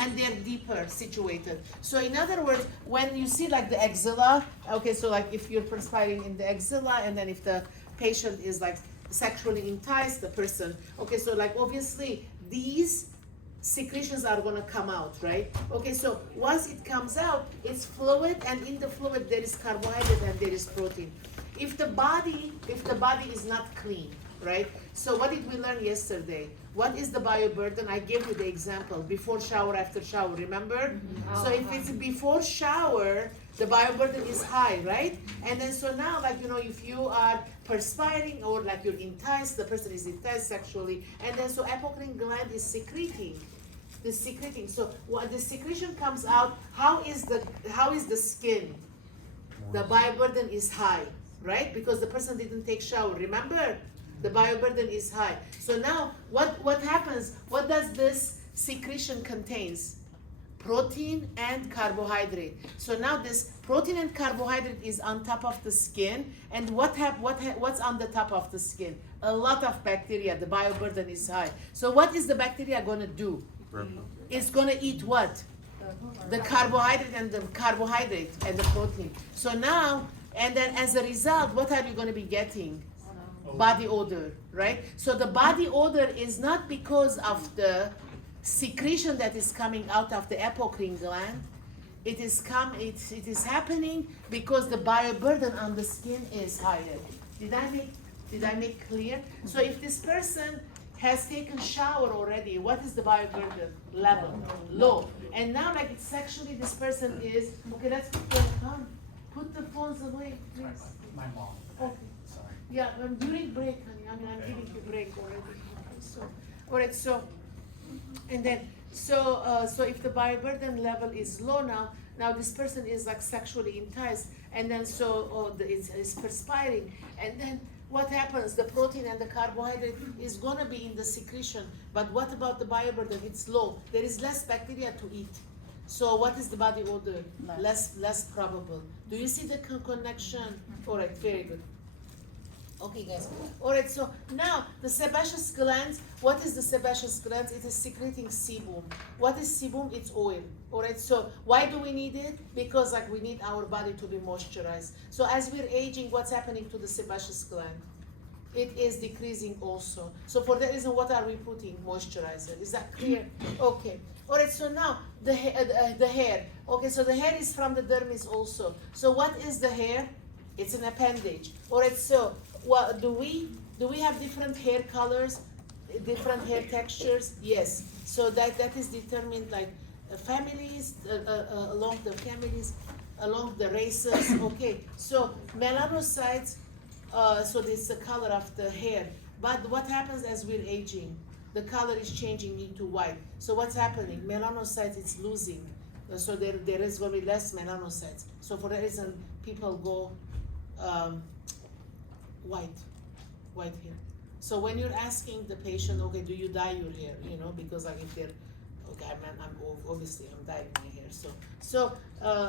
and they're deeper situated. So in other words, when you see like the axilla, okay, so like if you're perspiring in the axilla, and then if the patient is like sexually enticed, the person, okay, so like obviously these secretions are going to come out, right? Okay, so once it comes out, it's fluid, and in the fluid there is carbohydrate and there is protein. If the body is not clean, right? So what did we learn yesterday? What is the bioburden? I gave you the example, before shower, after shower, remember? Mm-hmm. So if it's before shower, the bioburden is high, right? And then so now, like, you know, if you are perspiring or like you're enticed, the person is enticed sexually, and then so apocrine gland is secreting. So what the secretion comes out, how is the skin? The bioburden is high, right? Because the person didn't take shower, remember? The bioburden is high. So now what happens? What does this secretion contains? Protein and carbohydrate. So now this protein and carbohydrate is on top of the skin, and what's on the top of the skin? A lot of bacteria. The bioburden is high. So what is the bacteria going to do? It's going to eat what? The carbohydrate and the protein. So now, and then as a result, what are you going to be getting? Body odor, right? So the body odor is not because of the secretion that is coming out of the apocrine gland. It is happening because the bioburden on the skin is higher. Did I make clear? So if this person has taken shower already, what is the bioburden level? Low. And now, like, it's sexually, this person is okay. Let's put the phones away, please. My mom. Okay. Sorry. Yeah, during break, honey. I mean, I'm giving you break already. Okay, so, all right. So, and then so if the bioburden level is low now this person is like sexually enticed, and then so it's perspiring, and then what happens? The protein and the carbohydrate is gonna be in the secretion, but what about the bioburden? It's low. There is less bacteria to eat. So what is the body odor? Less probable. Do you see the connection? All right, very good. Okay, guys. All right, so now the sebaceous glands, what is the sebaceous glands? It is secreting sebum. What is sebum? It's oil. All right, so why do we need it? Because like we need our body to be moisturized. So as we're aging, what's happening to the sebaceous gland? It is decreasing also. So for that reason, what are we putting? Moisturizer. Is that clear? Okay. All right, so now the hair. Okay, so the hair is from the dermis also. So what is the hair? It's an appendage. All right, so what do we have different hair colors, different hair textures? Yes. So that is determined like families, along the families, along the races. Okay. So melanocytes. So this is the color of the hair. But what happens as we're aging? The color is changing into white. So what's happening? Melanocytes, it's losing. So there is going to be less melanocytes. So for that reason, people go white hair. So when you're asking the patient, okay, do you dye your hair? You know, because like if they're, okay, I'm obviously I'm dyeing my hair. So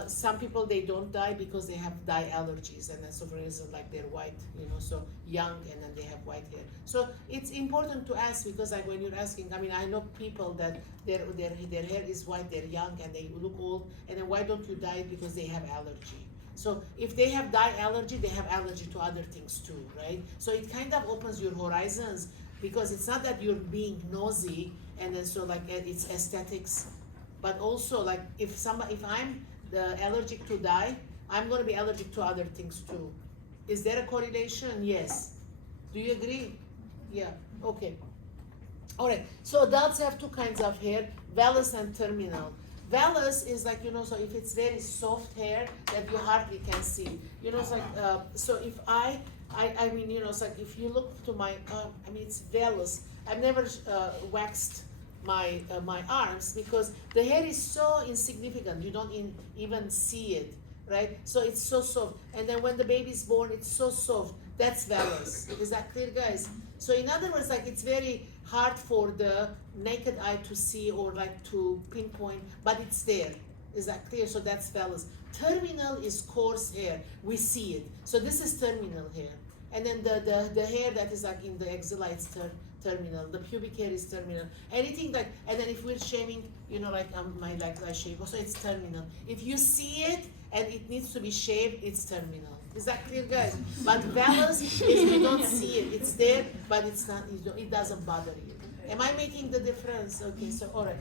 some people, they don't dye because they have dye allergies, and then so for reason like they're white, you know, so young, and then they have white hair. So it's important to ask, because like when you're asking, I mean, I know people that their hair is white, they're young and they look old, and then why don't you dye it? Because they have allergy. So if they have dye allergy, they have allergy to other things too, right? So it kind of opens your horizons, because it's not that you're being nosy and then so like it's aesthetics, but also like if I'm allergic to dye, I'm going to be allergic to other things too. Is there a correlation? Yes. Do you agree? Yeah. Okay. All right. So adults have two kinds of hair: vellus and terminal. Vellus is like, you know, so if it's very soft hair that you hardly can see, you know, it's like, so if I mean, you know, it's like if you look to my arm, I mean, it's vellus. I've never waxed my arms because the hair is so insignificant. You don't even see it, right? So it's so soft. And then when the baby's born, it's so soft. That's vellus. Is that clear, guys? So in other words, like it's very hard for the naked eye to see or like to pinpoint, but it's there. Is that clear? So that's vellus. Terminal is coarse hair. We see it. So this is terminal hair. And then the hair that is like in the axilla, it's terminal. The pubic hair is terminal. Anything like, and then if we're shaving, you know, like my like I shave, also it's terminal. If you see it and it needs to be shaved, it's terminal. Is that clear, guys? But vellus is you don't see it. It's there, but it's not. It doesn't bother you. Am I making the difference? Okay, so all right.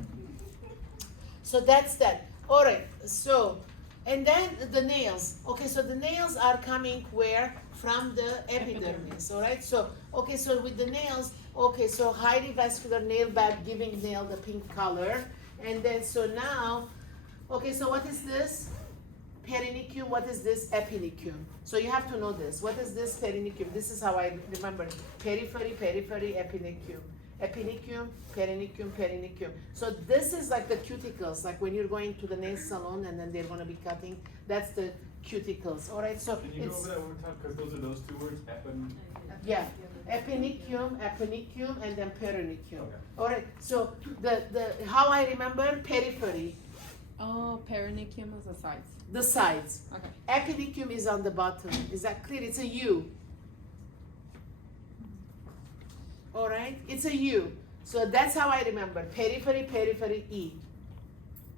So that's that. All right. So, and then the nails. Okay, so the nails are coming where? From the epidermis. All right. So okay, so with the nails. Okay, so highly vascular nail bed giving nail the pink color, and then so now. Okay, so what is this? Perineum. What is this? Epineum. So you have to know this. What is this perineum? This is how I remember. Periphery, periphery, epineum. Epineum, perineum, perineum. So this is like the cuticles, like when you're going to the nail salon and then they're going to be cutting. That's the cuticles. All right. So can you go over that one more time? Because those are those two words. Yeah. Epineum, epineum, and then perineum. Okay. All right. So the how I remember periphery. Oh, perineum is the sides. The sides. Okay. Epineum is on the bottom. Is that clear? It's a U. All right, it's a U. So that's how I remember. Periphery, periphery, E.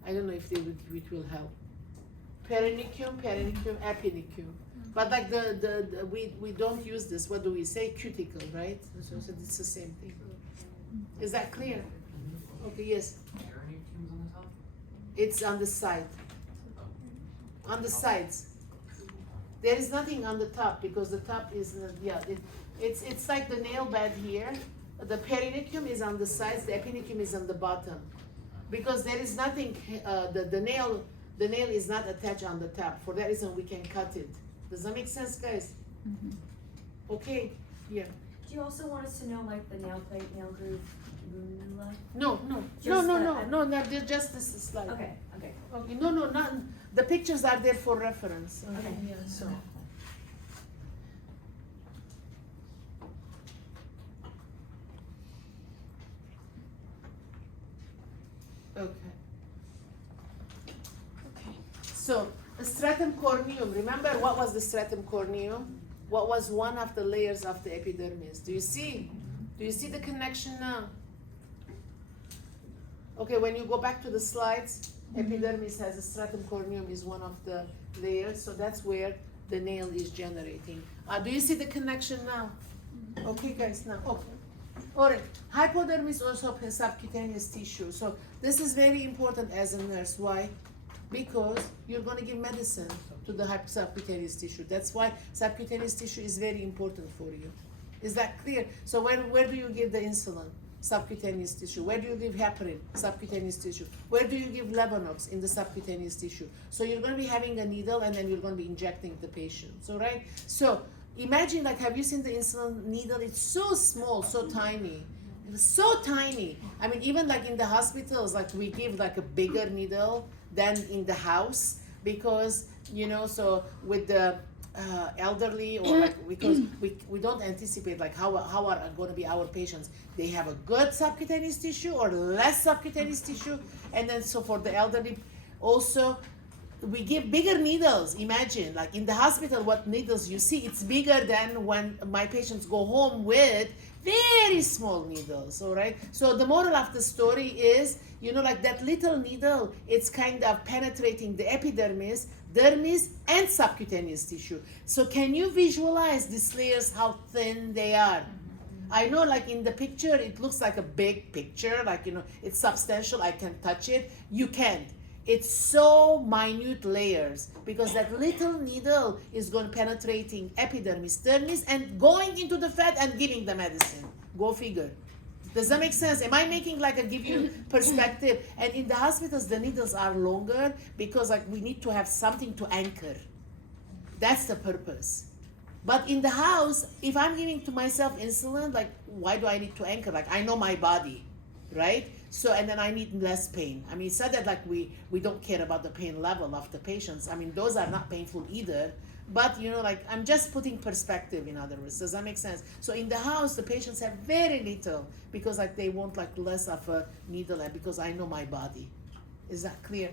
I don't know if it will help. Perineum, perineum, epineum. But like we don't use this. What do we say? Cuticle, right? So it's the same thing. Is that clear? Okay, yes. Perineum's on the top? It's on the side. On the sides. There is nothing on the top because the top is it's like the nail bed here. The perineum is on the sides. The epineum is on the bottom, because there is nothing. The nail is not attached on the top. For that reason, we can cut it. Does that make sense, guys? Mm-hmm. Okay. Yeah. Do you also want us to know like the nail plate, nail groove, like? No. Just this slide. Okay. Okay. No. Not the pictures are there for reference. Okay. Yeah. So. Okay. So, stratum corneum. Remember what was the stratum corneum? What was one of the layers of the epidermis? Do you see? Do you see the connection now? Okay, when you go back to the slides, epidermis has a stratum corneum is one of the layers, so that's where the nail is generating. Do you see the connection now? Okay, guys, now, okay. All right, hypodermis also has subcutaneous tissue. So this is very important as a nurse. Why? Because you're going to give medicine to the subcutaneous tissue. That's why subcutaneous tissue is very important for you. Is that clear? So where do you give the insulin? Subcutaneous tissue. Where do you give heparin? Subcutaneous tissue. Where do you give Levanox? In the subcutaneous tissue. So you're going to be having a needle and then you're going to be injecting the patient. So right? So imagine, like, have you seen the insulin needle? It's so small, so tiny. It's so tiny. I mean, even like in the hospitals, like we give like a bigger needle than in the house, because, you know, so with the elderly, or like, because we don't anticipate like how are going to be our patients. They have a good subcutaneous tissue or less subcutaneous tissue, and then so for the elderly also, we give bigger needles. Imagine, like in the hospital, what needles you see, it's bigger than when my patients go home with very small needles, all right? So the moral of the story is, you know, like that little needle, it's kind of penetrating the epidermis, dermis, and subcutaneous tissue. So can you visualize these layers, how thin they are? I know, like in the picture, it looks like a big picture, like, you know, it's substantial, I can touch it. You can't. It's so minute layers, because that little needle is going penetrating epidermis, dermis, and going into the fat and giving the medicine. Go figure. Does that make sense? Am I making like a give you perspective? And in the hospitals, the needles are longer because like we need to have something to anchor. That's the purpose. But in the house, if I'm giving to myself insulin, like why do I need to anchor? Like I know my body, right? So, and then I need less pain. I mean, it's not that like we don't care about the pain level of the patients. I mean, those are not painful either. But, you know, like I'm just putting perspective, in other words. Does that make sense? So in the house, the patients have very little because like they want like less of a needle, and because I know my body. Is that clear?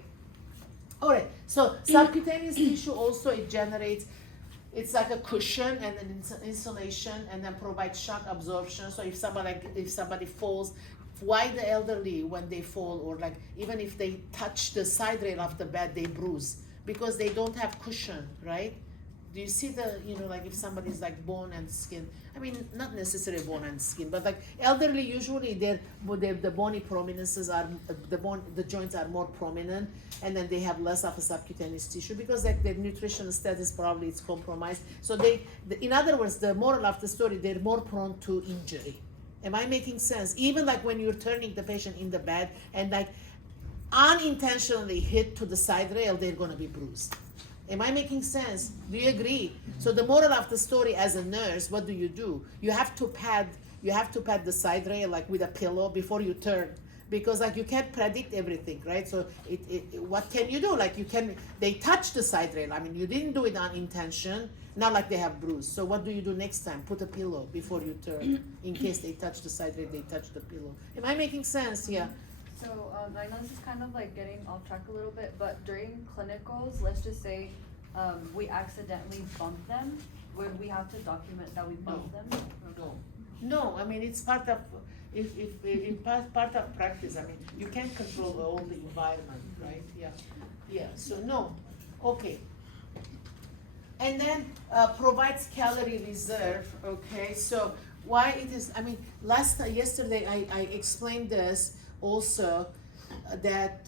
All right. So subcutaneous tissue also, it generates it's like a cushion and an insulation, and then provide shock absorption. So if somebody falls, why the elderly when they fall, or like even if they touch the side rail of the bed, they bruise because they don't have cushion, right? Do you see the, like if somebody's like bone and skin, I mean, not necessarily bone and skin, but like elderly, usually the bony prominences are, the joints are more prominent, and then they have less of a subcutaneous tissue because like their nutritional status probably is compromised. So in other words, the moral of the story, they're more prone to injury. Am I making sense? Even like when you're turning the patient in the bed and like unintentionally hit to the side rail, they're gonna be bruised. Am I making sense? Do you agree? So the moral of the story, as a nurse, what do? You have to pad the side rail like with a pillow before you turn, because like you can't predict everything, right? So what can you do? Like they touch the side rail. I mean, you didn't do it on intention. Not like they have bruise. So what do you do next time? Put a pillow before you turn, in case they touch the side rail, they touch the pillow. Am I making sense? Yeah. So I know this is kind of like getting off track a little bit, but during clinicals, let's just say we accidentally bump them. Would we have to document that we bumped them? No. I mean, it's part of part of practice. I mean, you can't control all the environment, right? Yeah. So no. Okay. And then provides calorie reserve. Okay. So why it is? I mean, yesterday I explained this. Also, that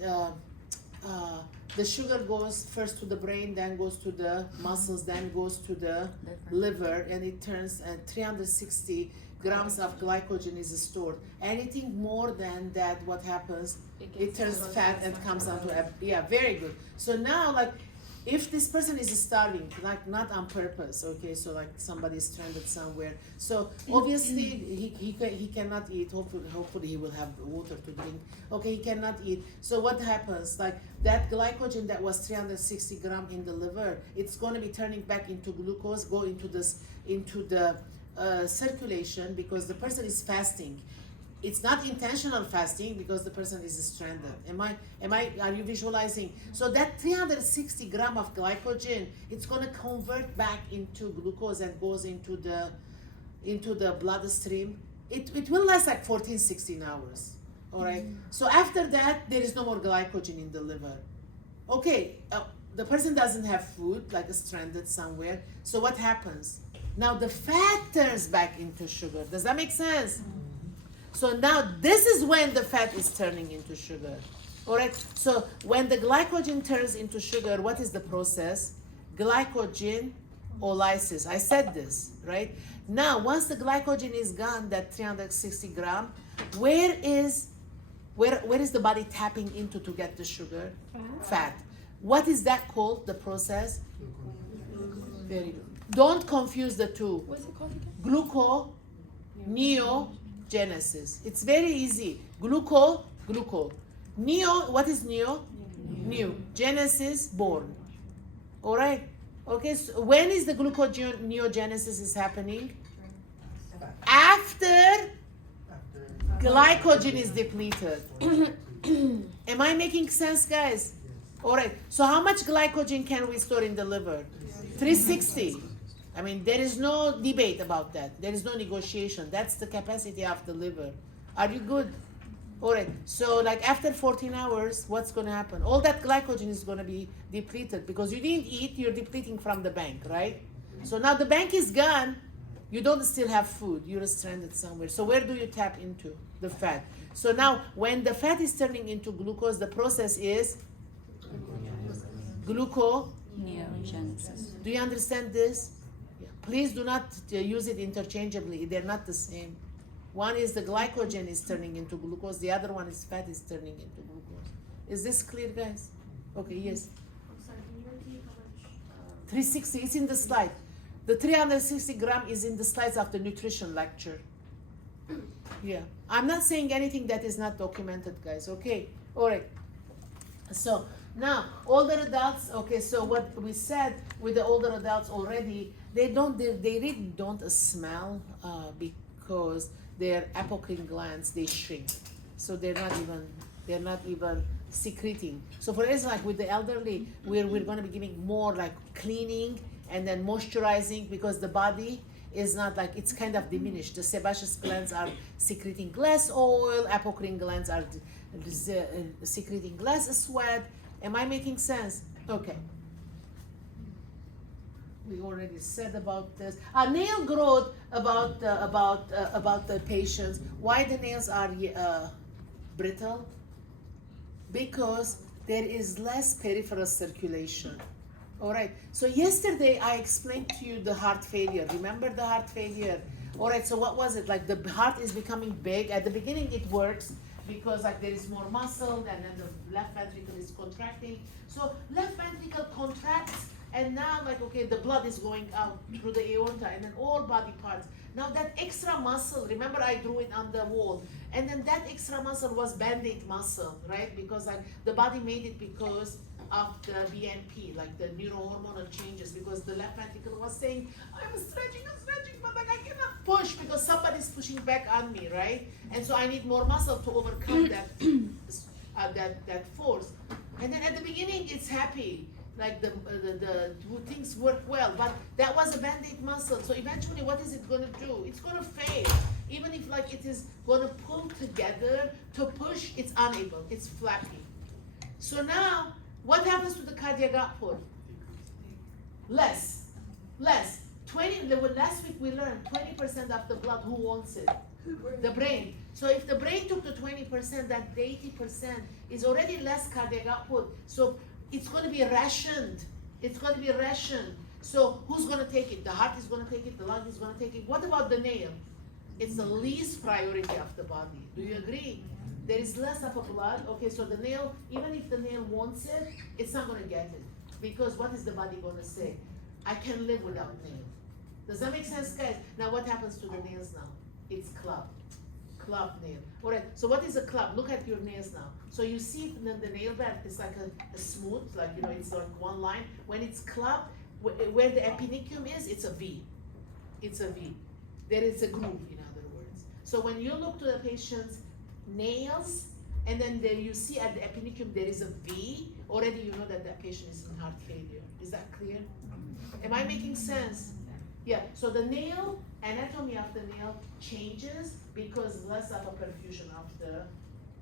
the sugar goes first to the brain, then goes to the muscles, then goes to the liver, and it turns 360 grams of glycogen is stored. Anything more than that, what happens? It turns fat and comes onto very good. So now, like, if this person is starving, like not on purpose, okay, so like somebody is stranded somewhere, so obviously he cannot eat. Hopefully he will have water to drink. Okay, he cannot eat. So what happens? Like that glycogen that was 360 grams in the liver, it's going to be turning back into glucose, go into the circulation, because the person is fasting. It's not intentional fasting because the person is stranded. Are you visualizing? So that 360 grams of glycogen, it's gonna convert back into glucose and goes into the bloodstream. It will last like 14, 16 hours. All right. So after that, there is no more glycogen in the liver. Okay, the person doesn't have food, like stranded somewhere. So what happens? Now the fat turns back into sugar. Does that make sense? So now this is when the fat is turning into sugar. All right. So when the glycogen turns into sugar, what is the process? Glycogen olysis. I said this, right? Now, once the glycogen is gone, that 360 grams, where is the body tapping into to get the sugar? Fat. What is that called? The process? Very good. Don't confuse the two. What's it called again? Gluconeogenesis. It's very easy. Gluco. Neo, what is neo? New. Genesis, born. All right. Okay, so when is the gluconeogenesis is happening? After glycogen is depleted. Am I making sense, guys? All right. So how much glycogen can we store in the liver? 360. I mean, there is no debate about that. There is no negotiation. That's the capacity of the liver. Are you good? All right. So like after 14 hours, what's going to happen? All that glycogen is going to be depleted because you didn't eat. You're depleting from the bank, right? So now the bank is gone. You don't still have food. You're stranded somewhere. So where do you tap into? The fat. So now when the fat is turning into glucose, the process is gluconeogenesis. Do you understand this? Yeah. Please do not use it interchangeably. They're not the same. One is the glycogen is turning into glucose. The other one is fat is turning into glucose. Is this clear, guys? Okay, yes. I'm sorry, can you repeat how much? 360, it's in the slide. The 360 gram is in the slides of the nutrition lecture. Yeah, I'm not saying anything that is not documented, guys, okay? All right. So now, older adults, okay, so what we said with the older adults already, they really don't smell because their apocrine glands, they shrink. So they're not even secreting. So for instance, like with the elderly, we're going to be giving more like cleaning and then moisturizing, because the body is not like, it's kind of diminished. The sebaceous glands are secreting less oil, apocrine glands are secreting less sweat. Am I making sense? Okay. We already said about this. Nail growth, about the patients. Why the nails are brittle? Because there is less peripheral circulation. All right. So yesterday I explained to you the heart failure. Remember the heart failure? All right. So what was it? Like the heart is becoming big. At the beginning it works because like there is more muscle, and then the left ventricle is contracting. So left ventricle contracts, and now like, okay, the blood is going out through the aorta and then all body parts. Now that extra muscle, remember I drew it on the wall, and then that extra muscle was band-aid muscle, right? Because like the body made it because of the BNP, like the neurohormonal changes, because the left ventricle was saying, I'm stretching, but like I cannot push because somebody's pushing back on me, right? And so I need more muscle to overcome that force. And then at the beginning it's happy, like the things work well, but that was a band-aid muscle. So eventually what is it gonna do? It's gonna fail. Even if like it is gonna pull together to push, it's unable, it's flappy. So now, what happens to the cardiac output? Less. Last week we learned 20% of the blood, who wants it? The brain. So if the brain took the 20%, that 80% is already less cardiac output. So it's going to be rationed. It's going to be rationed. So who's going to take it? The heart is going to take it, the lung is going to take it. What about the nail? It's the least priority of the body. Do you agree? There is less of a blood. Okay, so the nail, even if the nail wants it, it's not going to get it. Because what is the body going to say? I can live without nail. Does that make sense, guys? Now what happens to the nails now? It's clubbed. Clubbed nail. All right, so what is a club? Look at your nails now. So you see the nail bed, it's like a smooth, like, you know, it's like one line. When it's clubbed, where the epinicium is, it's a V. It's a V. There is a groove, in other words. So when you look to the patient's nails, and then there you see at the epinicium there is a V, already you know that that patient is in heart failure. Is that clear? Am I making sense? Yeah, so the nail, anatomy of the nail changes because less of a perfusion of the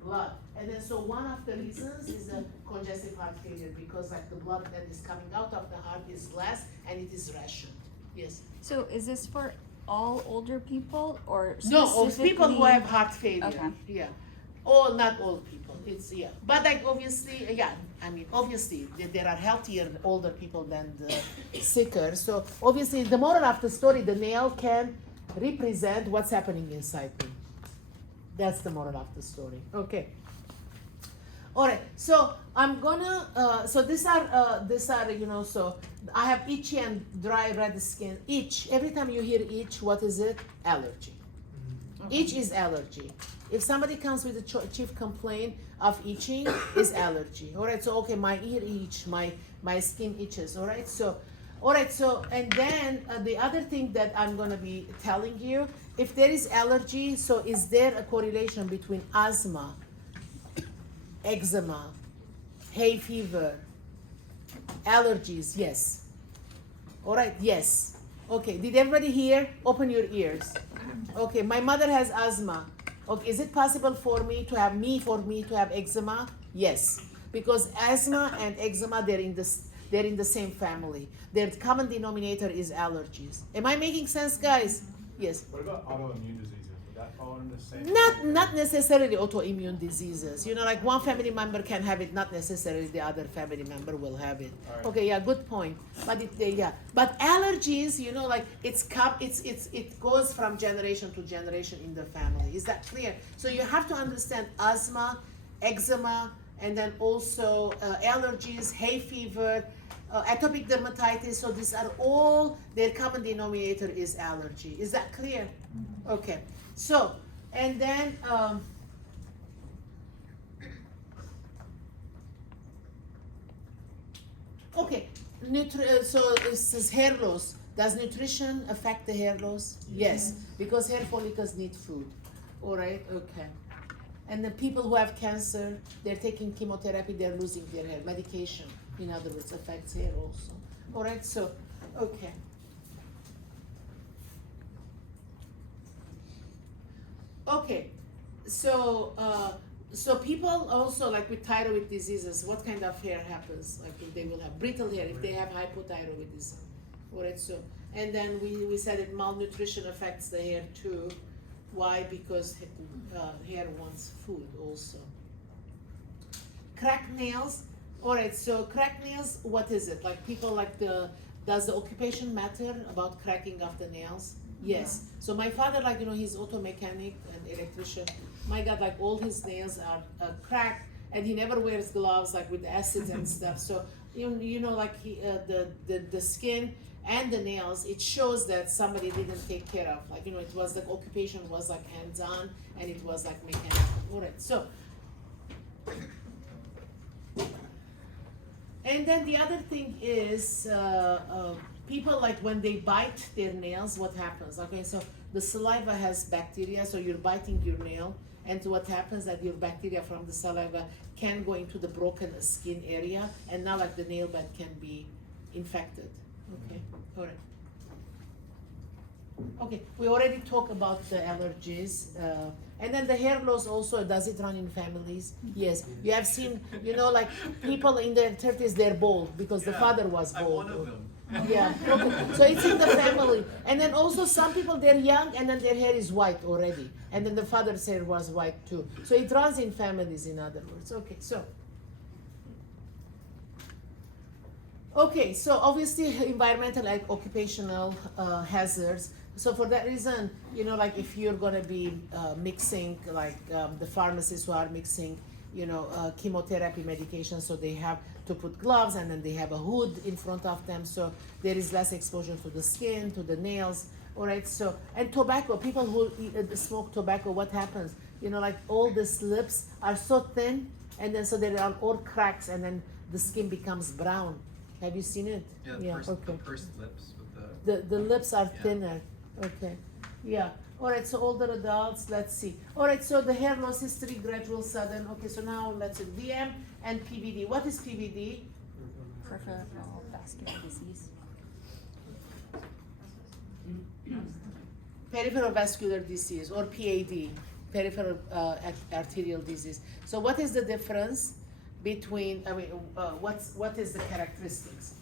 blood. And then so one of the reasons is a congestive heart failure, because like the blood that is coming out of the heart is less and it is rationed. Yes? So is this for all older people or No, of people who have heart failure. Okay. Yeah. All, not all people. It's, yeah. But like obviously, yeah, I mean, obviously there are healthier older people than the sicker. So obviously the moral of the story, the nail can represent what's happening inside me. That's the moral of the story. Okay. All right. So I'm gonna. So these are you know. So I have itchy and dry red skin. Itch. Every time you hear itch, what is it? Allergy. Itch is allergy. If somebody comes with a chief complaint of itching, is allergy. All right. So okay, my ear itch, my skin itches. All right. So. All right, so, and then the other thing that I'm going to be telling you, if there is allergy, so is there a correlation between asthma, eczema, hay fever, allergies? Yes. All right, yes. Okay, did everybody hear? Open your ears. Okay, my mother has asthma. Okay, is it possible for me to have eczema? Yes, because asthma and eczema, they're in the same family. Their common denominator is allergies. Am I making sense, guys? Yes. What about autoimmune diseases? Would that fall into the same? Not necessarily autoimmune diseases. You know, like one family member can have it, not necessarily the other family member will have it. All right. Okay, yeah, good point. But but allergies, you know, like it goes from generation to generation in the family. Is that clear? So you have to understand asthma, eczema, and then also allergies, hay fever, atopic dermatitis. So these are all, their common denominator is allergy. Is that clear? Okay. So, and then, okay. So it says hair loss. Does nutrition affect the hair loss? Yes, because hair follicles need food. All right. Okay. And the people who have cancer, they're taking chemotherapy, they're losing their hair. Medication, in other words, affects hair also. All right, so Okay. Okay, so so people also like with thyroid diseases, what kind of hair happens? Like if they will have brittle hair, if they have hypothyroidism, alright. So and then we said that malnutrition affects the hair too. Why? Because hair wants food also. Cracked nails. Alright, so cracked nails, what is it? Like people like does the occupation matter about cracking of the nails? Yes. So my father, like, he's auto mechanic and electrician. My God, like all his nails are cracked, and he never wears gloves, like with acids and stuff. So like the skin and the nails, it shows that somebody didn't take care of. Like it was like occupation was like hands-on, and it was like mechanical. All right. So. And then the other thing is, people like when they bite their nails, what happens? Okay, so the saliva has bacteria, so you're biting your nail, and what happens that your bacteria from the saliva can go into the broken skin area, and now like the nail bed can be infected. Okay, all right. Okay, we already talked about the allergies. And then the hair loss also, does it run in families? Yes. You have seen, like people in their 30s, they're bald because the father was bald. I'm one of them. Yeah, okay. So it's in the family. And then also some people, they're young and then their hair is white already. And then the father's hair was white too. So it runs in families, in other words. Okay, so. Okay, so obviously environmental, like occupational hazards. So for that reason, like if you're gonna be mixing, like the pharmacists who are mixing, chemotherapy medication, so they have to put gloves and then they have a hood in front of them, so there is less exposure to the skin, to the nails. All right. So and tobacco, people who smoke tobacco, what happens? Like all the lips are so thin, and then so there are all cracks, and then the skin becomes brown. Have you seen it? Yeah, the Okay. pursed lips with The lips are Yeah. thinner. Okay. Yeah. All right. So older adults. Let's see. All right. So the hair loss history, gradual, sudden. Okay. So now let's see. DM and PVD. What is PVD? Peripheral vascular disease. Peripheral vascular disease, or PAD, peripheral arterial disease. So what is the difference between? What is the characteristics?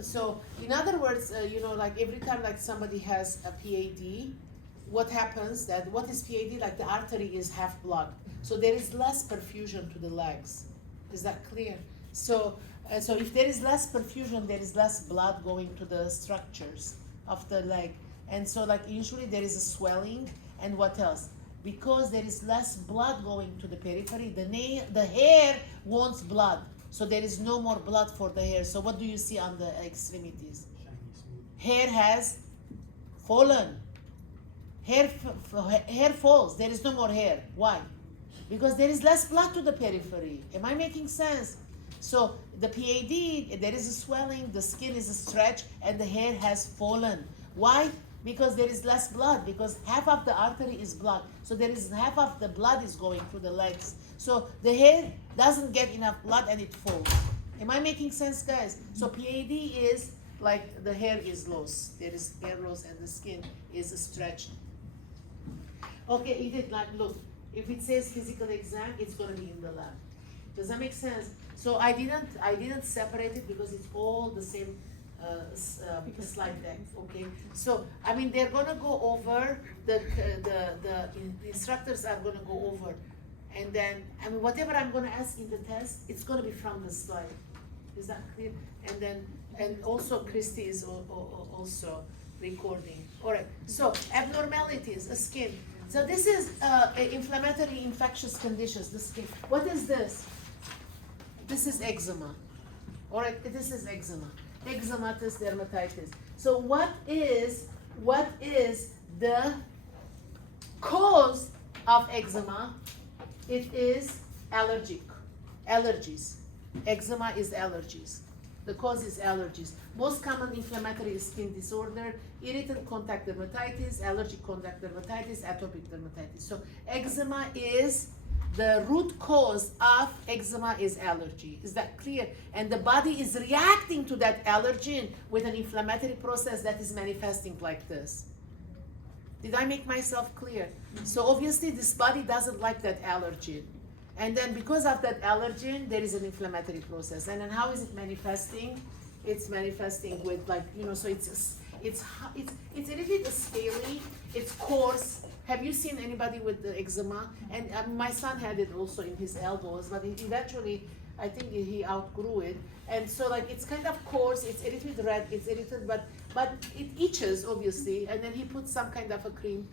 So in other words, like every time like somebody has a PAD, what happens that what is PAD? Like the artery is half blocked, so there is less perfusion to the legs. Is that clear? So if there is less perfusion, there is less blood going to the structures of the leg, and so like usually there is a swelling, and what else? Because there is less blood going to the periphery, the hair wants blood. So there is no more blood for the hair. So what do you see on the extremities? Hair has fallen. Hair falls. There is no more hair. Why? Because there is less blood to the periphery. Am I making sense? So the PAD, there is a swelling, the skin is stretched, and the hair has fallen. Why? Because there is less blood, because half of the artery is blocked. So there is half of the blood is going to the legs. So the hair doesn't get enough blood and it falls. Am I making sense, guys? So PAD is like the hair is lost. There is hair loss and the skin is stretched. Okay, Edith, like look, if it says physical exam, it's gonna be in the lab. Does that make sense? So I didn't separate it because it's all the same slide deck. Okay, so I mean they're gonna go over the instructors are gonna go over, and then I mean whatever I'm gonna ask in the test, it's gonna be from the slide. Is that clear? And also Christy is also recording. All right. So abnormalities, skin. So this is inflammatory infectious conditions. The skin. What is this? This is eczema. All right. This is eczema. Eczematous dermatitis. So what is the cause of eczema? It is allergies. Eczema is allergies. The cause is allergies. Most common inflammatory skin disorder, irritant contact dermatitis, allergic contact dermatitis, atopic dermatitis. So eczema is the root cause of eczema is allergy. Is that clear? And the body is reacting to that allergen with an inflammatory process that is manifesting like this. Did I make myself clear? So obviously this body doesn't like that allergen. And then because of that allergen, there is an inflammatory process. And then how is it manifesting? It's manifesting with like, so it's a little bit scaly, it's coarse. Have you seen anybody with the eczema? And my son had it also in his elbows, but eventually, I think he outgrew it. And so like, it's kind of coarse, it's a little bit red, it's a little, but it itches obviously, and then he puts some kind of a cream,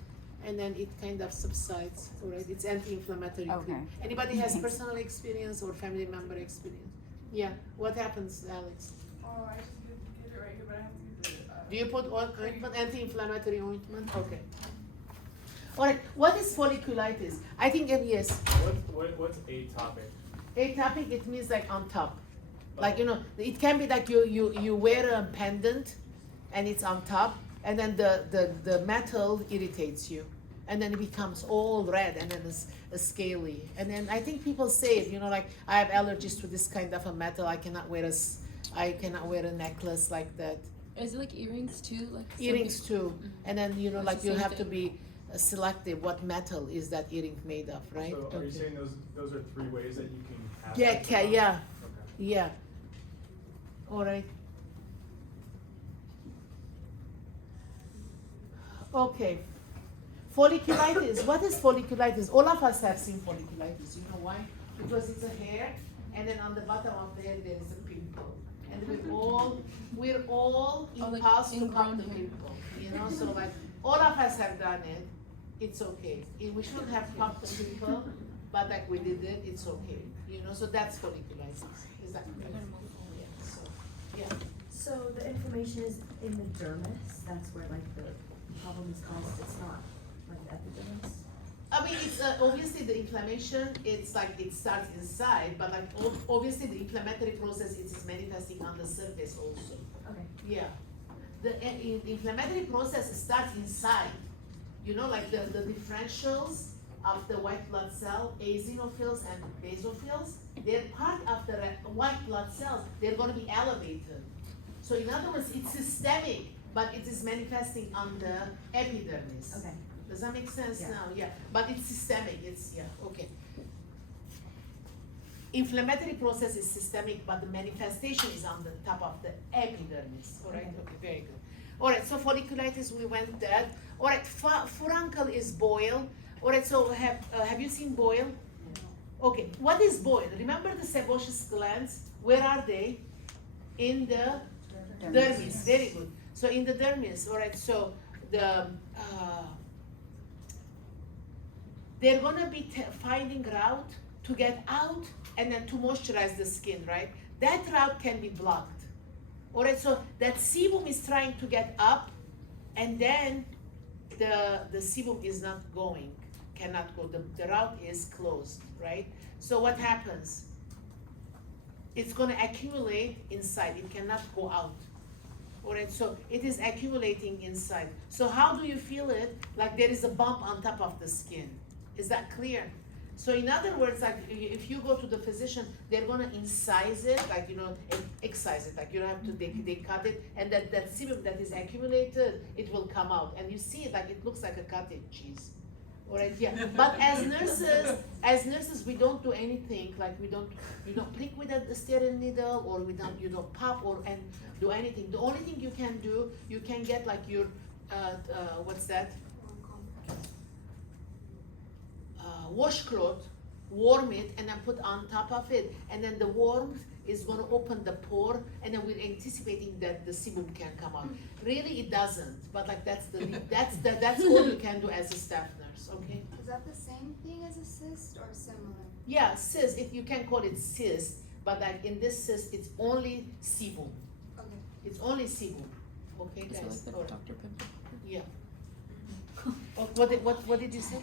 and then it kind of subsides, all right? It's anti-inflammatory cream. Anybody has personal experience or family member experience? Yeah, what happens, Alex? Oh, I just get it right here, but I have to use it. Do you put ointment, anti-inflammatory ointment? Okay. All right, what is folliculitis? I think, yes, What's atopic? atopic, it means like on top. Like, it can be like you wear a pendant and it's on top, and then the metal irritates you. And then it becomes all red, and then it's scaly. And then I think people say it, like I have allergies to this kind of a metal. I cannot wear a necklace like that. Is it like earrings too? Like Earrings too. And then like the you same have to thing. be selective what metal is that earring made of, right? So are you saying those are 3 ways that you can have Yeah, eczema? yeah, Okay. yeah. All right. Okay. Folliculitis. What is folliculitis? All of us have seen folliculitis. You know why? Because it's a hair, and then on the bottom of the hair there is a pimple, and we're all Oh, like impulsed to pop ingrown the hair. pimple. So like all of us have done it. It's okay. We shouldn't have popped the pimple, but like we did it. It's okay. So that's folliculitis. Is that correct? Yeah. So yeah. So the inflammation is in the dermis, that's where like the problem is caused, it's not like the epidermis? I mean, it's obviously the inflammation. It's like it starts inside, but like obviously the inflammatory process is manifesting on the surface also. Okay. Yeah, the inflammatory process starts inside. Like the differentials of the white blood cell, eosinophils and basophils. They're part of the white blood cells. They're going to be elevated. So in other words, it's systemic, but it is manifesting on the epidermis. Okay. Does that make sense Yeah. now? Yeah, but it's systemic, okay. Inflammatory process is systemic, but the manifestation is on the top of the epidermis, all right? Okay, very good. All right, so folliculitis, we went that. All right, furuncle is boil. All right, so have you seen boil? Okay, what is boil? Remember the sebaceous glands? Where are they? In the dermis, very good. So in the dermis, all right, so they're gonna be finding route to get out and then to moisturize the skin, right? That route can be blocked. All right, so that sebum is trying to get up, and then the sebum is not going, cannot go. The route is closed, right? So what happens? It's gonna accumulate inside. It cannot go out. All right, so it is accumulating inside. So how do you feel it? Like there is a bump on top of the skin. Is that clear? So in other words, like if you go to the physician, they're gonna incise it, like excise it, like you don't have to, they cut it, and that sebum that is accumulated, it will come out, and you see it like it looks like a cottage cheese. All right, yeah. But as nurses, we don't do anything. Like you don't prick with a sterile needle, or you don't pop and do anything. The only thing you can do, you can get like your what's that? Washcloth, warm it, and then put on top of it, and then the warmth is going to open the pore, and then we're anticipating that the sebum can come out. Really, it doesn't, but like that's all you can do as a staff nurse. Okay. Is that the same thing as a cyst or similar? Yeah, cyst. If you can call it cyst, but like in this cyst, it's only sebum. Okay. It's only sebum. Okay, Is it guys. like All the right. Dr. Pimple? Yeah. Oh, what did you say?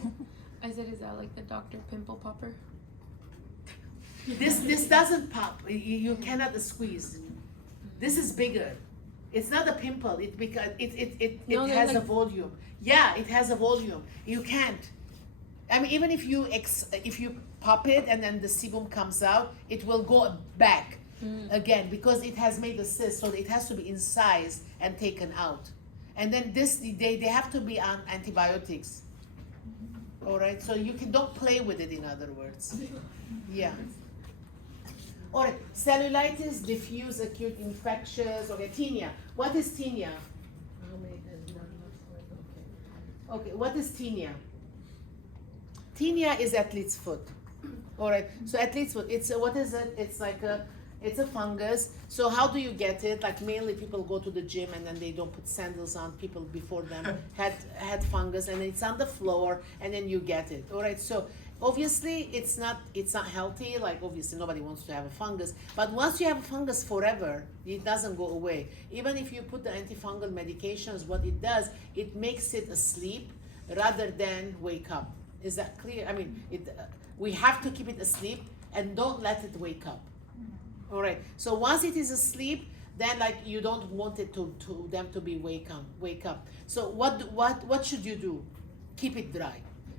I said, is that like the Dr. Pimple Popper? This doesn't pop. You cannot squeeze. This is bigger. It's not a pimple. Because it No, they're has a like- volume. Yeah, it has a volume. You can't. I mean, even if you pop it and then the sebum comes out, it will go back again because it has made a cyst, so it has to be incised and taken out. And then they have to be on antibiotics. All right, so you don't play with it, in other words. Yeah. All right, cellulitis, diffuse acute infectious, okay, tinea. What is tinea? Okay, what is tinea? Tinea is athlete's foot. All right, so athlete's foot, what is it? It's a fungus. So how do you get it? Like mainly people go to the gym and then they don't put sandals on. People before them had fungus and it's on the floor and then you get it. All right, so obviously it's not healthy. Like obviously nobody wants to have a fungus, but once you have a fungus forever, it doesn't go away. Even if you put the antifungal medications, what it does, it makes it asleep rather than wake up. Is that clear? I mean, we have to keep it asleep and don't let it wake up. All right. So once it is asleep, then like you don't want it to them to be wake up. So what should you do? Keep it dry,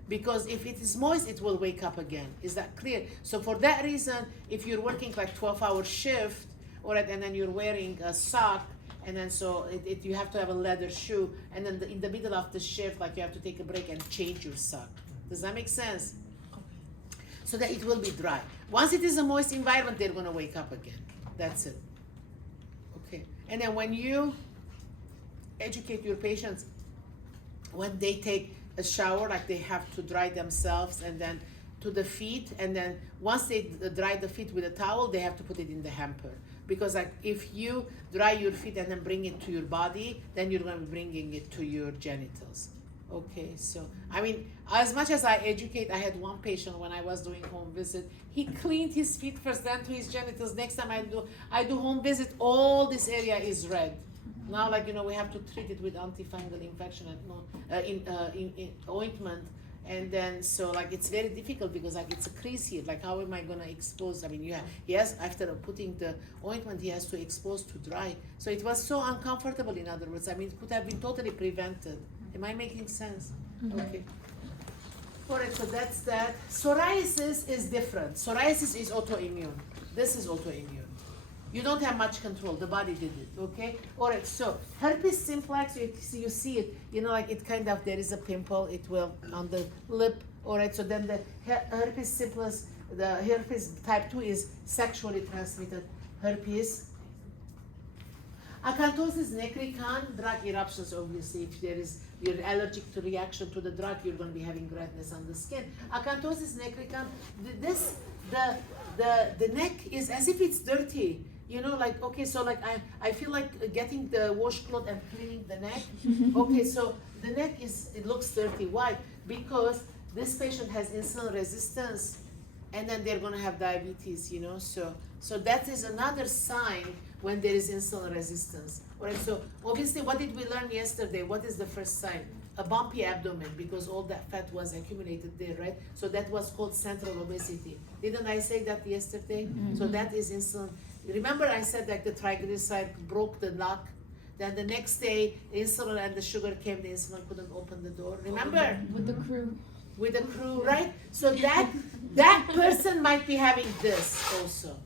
because if it is moist, it will wake up again. Is that clear? So for that reason, if you're working like 12-hour shift, all right, and then you're wearing a sock, and then so you have to have a leather shoe, and then in the middle of the shift, like you have to take a break and change your sock. Does that make sense? So that it will be dry. Once it is a moist environment, they're gonna wake up again. That's it. Okay. And then when you educate your patients, when they take a shower, like they have to dry themselves and then to the feet, and then once they dry the feet with a towel, they have to put it in the hamper. Because like if you dry your feet and then bring it to your body, then you're gonna be bringing it to your genitals. Okay, so I mean, as much as I educate, I had one patient when I was doing home visit. He cleaned his feet first, then to his genitals. Next time I do home visit, all this area is red. Now, like we have to treat it with antifungal infection and in ointment, and then so like it's very difficult because like it's a crease here. Like how am I gonna expose? I mean, yes, after putting the ointment, he has to expose to dry. So it was so uncomfortable. In other words, I mean, it could have been totally prevented. Am I making sense? Okay. All right, so that's that. Psoriasis is different. Psoriasis is autoimmune. This is autoimmune. You don't have much control. The body did it, okay? All right, so herpes simplex, you see it, like it kind of, there is a pimple, it will on the lip. All right, so then the herpes simplex, the herpes type 2 is sexually transmitted herpes. Acanthosis nigricans, drug eruptions, obviously. If you're allergic to reaction to the drug, you're going to be having redness on the skin. Acanthosis nigricans, the neck is as if it's dirty. Like, okay, so like I feel like getting the washcloth and cleaning the neck. Okay, so the neck it looks dirty. Why? Because this patient has insulin resistance, and then they're going to have diabetes, So that is another sign when there is insulin resistance. All right, so obviously what did we learn yesterday? What is the first sign? A bumpy abdomen, because all that fat was accumulated there, right? So that was called central obesity. Didn't I say that yesterday? Mm-hmm. So that is insulin. Remember I said that the triglyceride broke the lock? Then the next day, insulin and the sugar came, the insulin couldn't open the door. Remember? With the crew. With the crew, right? So that person might be having this also.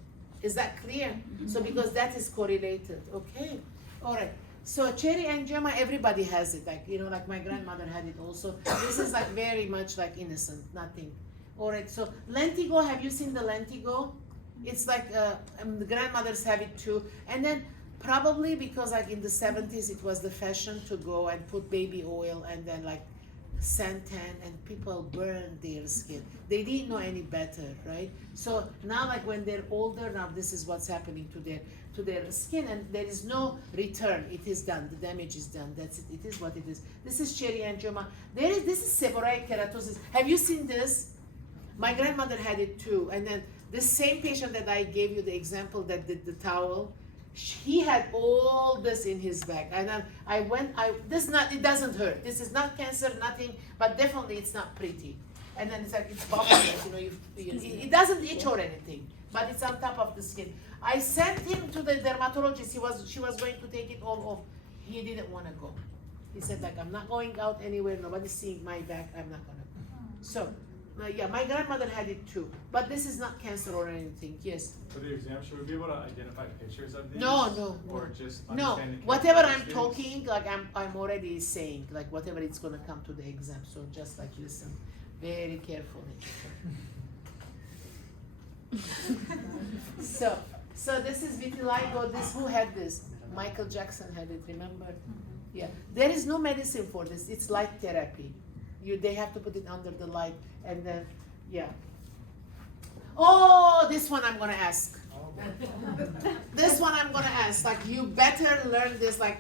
Is that clear? Mm-hmm. So because that is correlated, okay? All right. So cherry angioma, everybody has it. Like, like my grandmother had it also. This is like very much like innocent, nothing. All right, so lentigo, have you seen the lentigo? It's like, the grandmothers have it too. And then probably because like in the 70s, it was the fashion to go and put baby oil and then like suntan, and people burn their skin. They didn't know any better, right? So now like when they're older, now this is what's happening to their skin, and there is no return. It is done. The damage is done. That's it. It is what it is. This is cherry angioma. This is seborrheic keratosis. Have you seen this? My grandmother had it too. And then the same patient that I gave you the example that did the towel, he had all this in his back. And then it doesn't hurt. This is not cancer, nothing, but definitely it's not pretty. And then it's like, it's bubbling, it doesn't itch or anything, but it's on top of the skin. I sent him to the dermatologist. She was going to take it all off. He didn't want to go. He said like, I'm not going out anywhere. Nobody's seeing my back. I'm not going to go. So Yeah, my grandmother had it too, but this is not cancer or anything. Yes. For the exam, should we be able to identify pictures of these? No. Or just No, understand the whatever I'm characteristics? talking, like I'm already saying, like whatever it's gonna come to the exam. So just like listen very carefully. So this is vitiligo. This who had this? Michael Jackson had it. Remember? Yeah. There is no medicine for this. It's light therapy. They have to put it under the light and then yeah. Oh, this one I'm gonna ask. This one I'm gonna ask. Like you better learn this like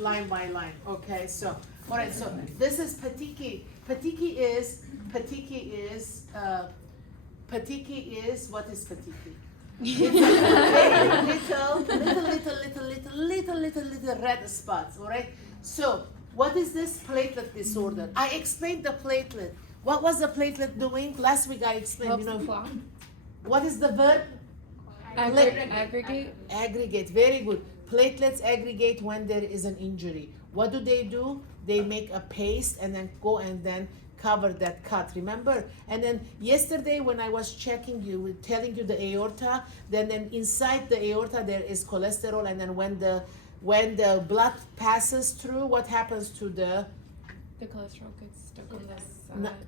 line by line. Okay. So all right. So this is patiki. Patiki is what is patiki? It's like very little red spots, all right? So, what is this platelet disorder? I explained the platelet. What was the platelet doing? Last week I explained, Helps clot. what is the verb? Aggregate. Aggregate, very good. Platelets aggregate when there is an injury. What do? They make a paste and then go and then cover that cut, remember? And then yesterday when I was checking you, telling you the aorta, then inside the aorta there is cholesterol, and then when the blood passes through, what happens to the cholesterol gets stuck on this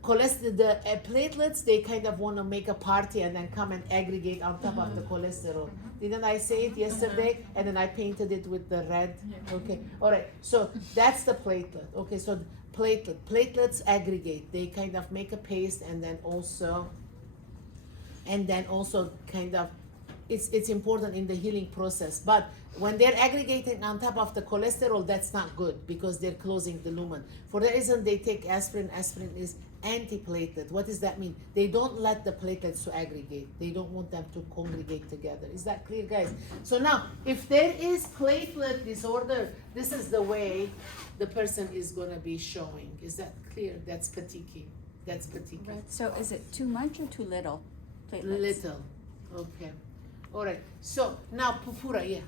platelets? They kind of want to make a party and then come and aggregate on top of the cholesterol. Didn't I say it yesterday? And then I painted it with the red. Okay, all right. So that's the platelet. Okay, so platelets aggregate. They kind of make a paste and then also kind of it's important in the healing process. But when they're aggregating on top of the cholesterol, that's not good because they're closing the lumen. For that reason, they take aspirin. Aspirin is antiplatelet. What does that mean? They don't let the platelets to aggregate. They don't want them to congregate together. Is that clear, guys? So now, if there is platelet disorder, this is the way the person is going to be showing. Is that clear? That's patiki. That's patiki. Right. So is it too much or too little platelets? Little. Okay. All right. So now purpura, yeah.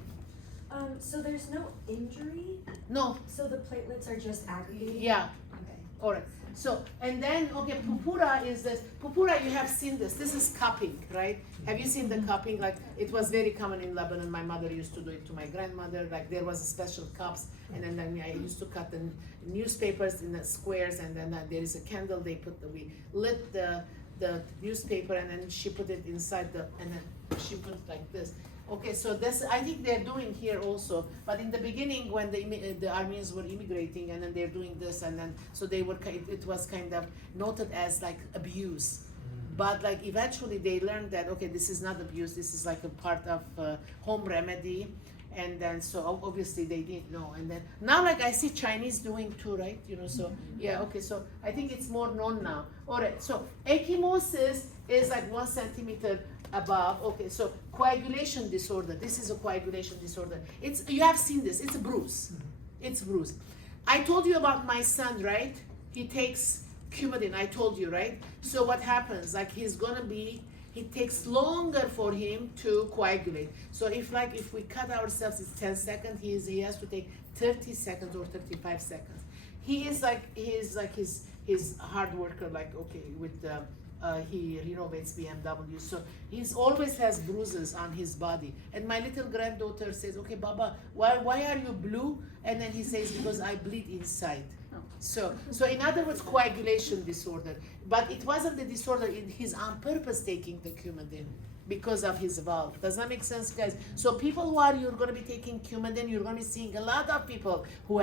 So there's no injury, No. so the platelets are just aggregating? Yeah. Okay. All right. So, and then, okay, purpura is this. Purpura, you have seen this. This is cupping, right? Have you seen the cupping? Like, it was very common in Lebanon. My mother used to do it to my grandmother. Like, there was special cups, and then I used to cut the newspapers in the squares, and then there is a candle. We lit the newspaper, and then she put it inside and then she put it like this. Okay, so this I think they're doing here also, but in the beginning when the Armenians were immigrating, and then they're doing this, and then so they were it was kind of noted as like abuse, but like eventually they learned that okay, this is not abuse, this is like a part of home remedy, and then so obviously they didn't know, and then now like I see Chinese doing too, right? So yeah, okay, so I think it's more known now. All right, so ecchymosis is like 1 centimeter above. Okay, so coagulation disorder. This is a coagulation disorder. You have seen this. It's a bruise. It's bruise. I told you about my son, right? He takes Coumadin. I told you, right? So what happens? Like it takes longer for him to coagulate. So if we cut ourselves, it's 10 seconds. He has to take 30 seconds or 35 seconds. He's hard worker. Like okay with the. He renovates BMW, so he's always has bruises on his body. And my little granddaughter says, "Okay, Baba, why are you blue?" And then he says, "Because I bleed inside." So in other words, coagulation disorder. But it wasn't the disorder. He's on purpose taking the Coumadin because of his valve. Does that make sense, guys? So people you're going to be taking Coumadin, you're going to be seeing a lot of people who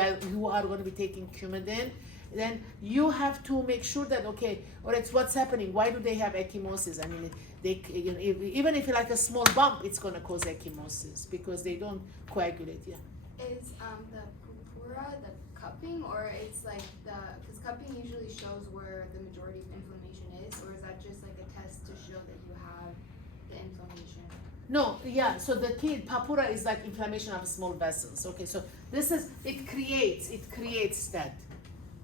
are going to be taking Coumadin. Then you have to make sure that okay, or it's what's happening. Why do they have ecchymosis? I mean, even if like a small bump, it's gonna cause ecchymosis because they don't coagulate. Yeah. Is the purpura the cupping, or it's like because cupping usually shows where the majority of inflammation is, or is that just like a test to show that you have the inflammation? No, yeah. So the purpura is like inflammation of small vessels. Okay, so it creates that.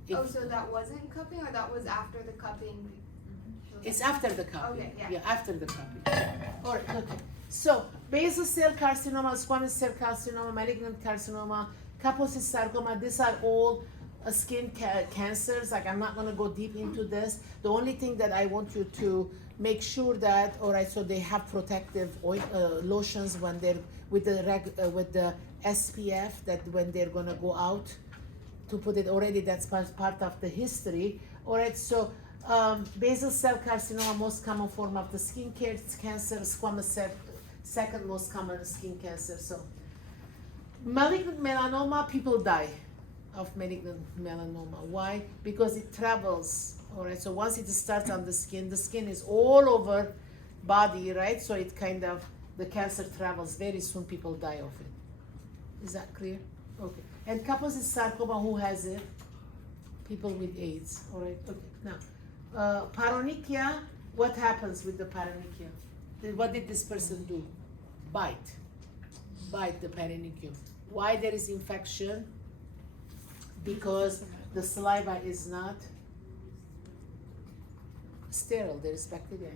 So that wasn't cupping, or that was after the cupping? It's after the cupping. Okay, yeah. Yeah, after the cupping. All right, okay. So basal cell carcinoma, squamous cell carcinoma, malignant carcinoma, Kaposi sarcoma, these are all skin cancers. Like I'm not gonna go deep into this. The only thing that I want you to make sure that, all right, so they have protective lotions when they're with the SPF, that when they're gonna go out to put it already, that's part of the history. All right, so basal cell carcinoma, most common form of the skin cancer, squamous cell, second most common skin cancer. So malignant melanoma, people die of malignant melanoma. Why? Because it travels. All right, so once it starts on the skin is all over body, right? So it kind of, the cancer travels, very soon people die of it. Is that clear? Okay. And Kaposi sarcoma, who has it? People with AIDS, all right? Okay, now, paronychia, what happens with the paronychia? What did this person do? Bite the paronychium. Why there is infection? Because the saliva is not sterile, there is bacteria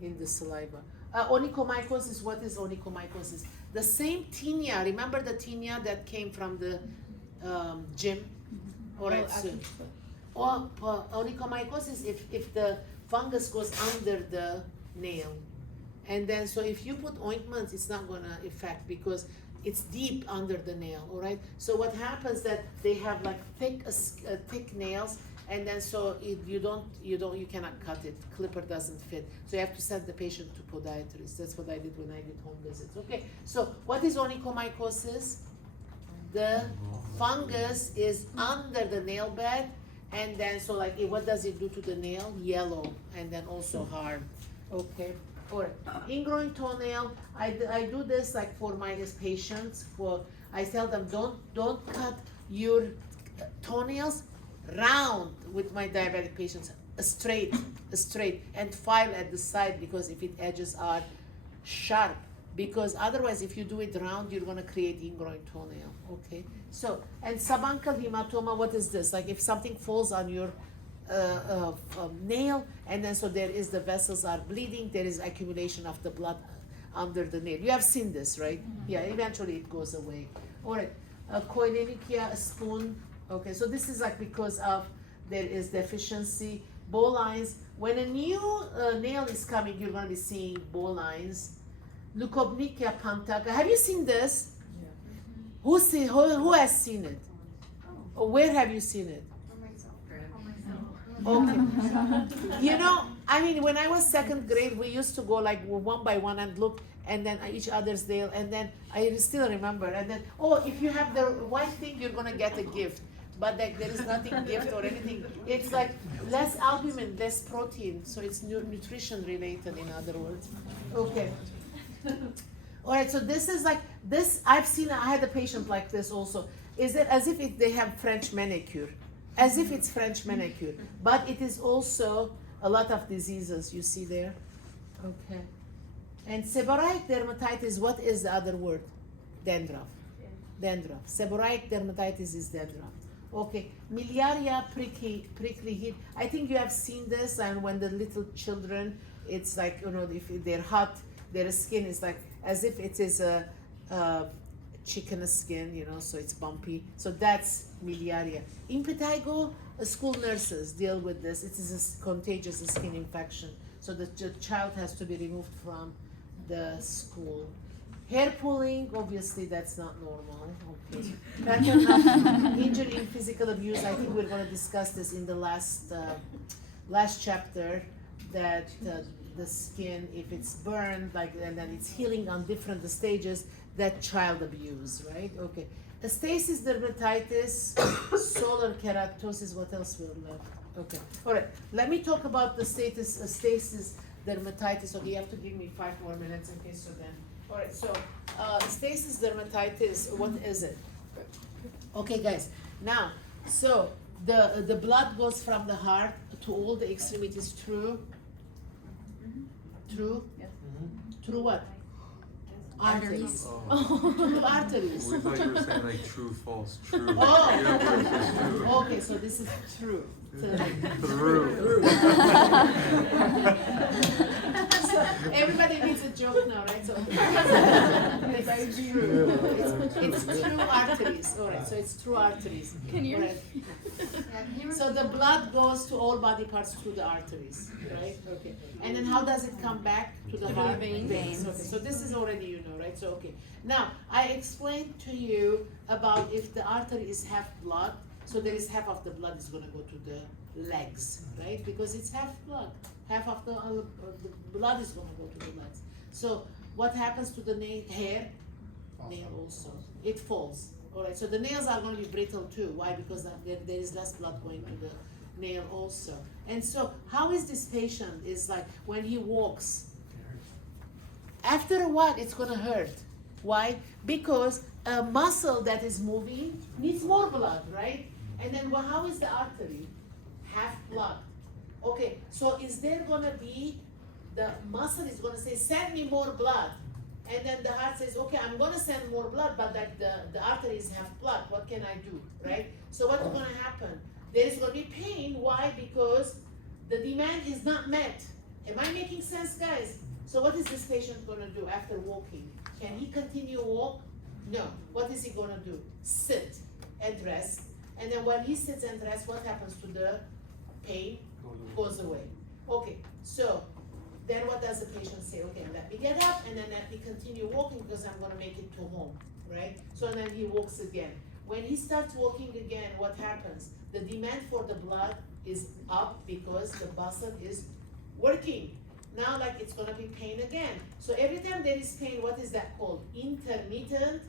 in the saliva. Onychomycosis, what is onychomycosis? The same tinea, remember the tinea that came from the gym? All right, so onychomycosis, if the fungus goes under the nail, and then so if you put ointments, it's not gonna affect because it's deep under the nail. All right. So what happens that they have like thick nails, and then so you cannot cut it. Clipper doesn't fit. So you have to send the patient to podiatrist. That's what I did when I did home visits. Okay. So what is onychomycosis? The fungus is under the nail bed, and then so like what does it do to the nail? Yellow, and then also hard. Okay. Or ingrowing toenail, I do this like for my patients. I tell them don't cut your toenails round with my diabetic patients, straight, and file at the side, because if it edges are sharp, because otherwise if you do it round, you're gonna create ingrowing toenail. Okay. So, and subuncal hematoma, what is this? Like if something falls on your nail, and then so there is the vessels are bleeding, there is accumulation of the blood under the nail. You have seen this, right? Mm-hmm. Yeah, eventually it goes away. All right, koilonychia, a spoon. Okay, so this is like because of there is deficiency. Bowlines, when a new nail is coming, you're gonna be seeing bowlines. Leukopnikia pantaka. Have you seen this? Yeah. Who has seen it? Oh. Or where have you seen it? Okay. You know, I mean, when I was second grade, we used to go like one by one and look, and then each other's nail, and then I still remember. And then, oh, if you have the white thing, you're gonna get a gift. But like there is nothing gift or anything. It's like less albumin, less protein, so it's nutrition related, in other words. Okay. All right. So this is like this. I had a patient like this also. Is it as if they have French manicure? As if it's French manicure, but it is also a lot of diseases you see there. Okay. And seborrheic dermatitis, what is the other word? Dandruff. Dandruff. Seborrheic dermatitis is dandruff. Okay. Miliaria, prickly heat. I think you have seen this, and when the little children, it's like, you know, if they're hot, their skin is like as if it is a chicken skin, you know, so it's bumpy. So that's miliaria. Impetigo, school nurses deal with this. It is a contagious skin infection. So the child has to be removed from the school. Hair pulling, obviously that's not normal. Okay. Pattern of injury in physical abuse. I think we're going to discuss this in the last chapter, that the skin, if it's burned, like, and then it's healing on different stages, that child abuse, right? Okay. Stasis dermatitis, solar keratosis, what else we're left? Okay. All right. Let me talk about the stasis dermatitis. Okay, you have to give me 5 more minutes in case so then. All right, so stasis dermatitis, what is it? Okay, guys. Now, so the blood goes from the heart to all the extremities. True? True? Yes. Through what? Arteries. Oh. Through arteries. We thought you were saying like true, false, true. Oh. Yeah, versus true. Okay, so this is true. Through. So everybody needs a joke now, right? So it's true. it's through arteries. All right, so it's through arteries. Can you? Right. So the blood goes to all body parts through the arteries, right? Okay. And then how does it come back to the Through heart? the veins. Okay. So this is already you know, right? So okay. Now I explained to you about if the artery is half blood, so there is half of the blood is going to go to the legs, right? Because it's half blood. Half of the blood is going to go to the legs. So what happens to the hair? Nail also. It falls. All right. So the nails are going to be brittle too. Why? Because there is less blood going to the nail also. And so how is this patient? Is like when he walks. After a while, it's going to hurt. Why? Because a muscle that is moving needs more blood, right? And then how is the artery? Half blood. Okay, so is there gonna be, the muscle is gonna say, send me more blood. And then the heart says, okay, I'm gonna send more blood, but like the artery is half blood, what can I do, right? So what's gonna happen? There is gonna be pain, why? Because the demand is not met. Am I making sense, guys? So what is this patient gonna do after walking? Can he continue walk? No. What is he gonna do? Sit and rest. And then when he sits and rests, what happens to the pain? Goes away. Okay, so then what does the patient say? Okay, let me get up and then let me continue walking because I'm gonna make it to home, right? So then he walks again. When he starts walking again, what happens? The demand for the blood is up because the muscle is working. Now like it's gonna be pain again. So every time there is pain, what is that called? Intermittent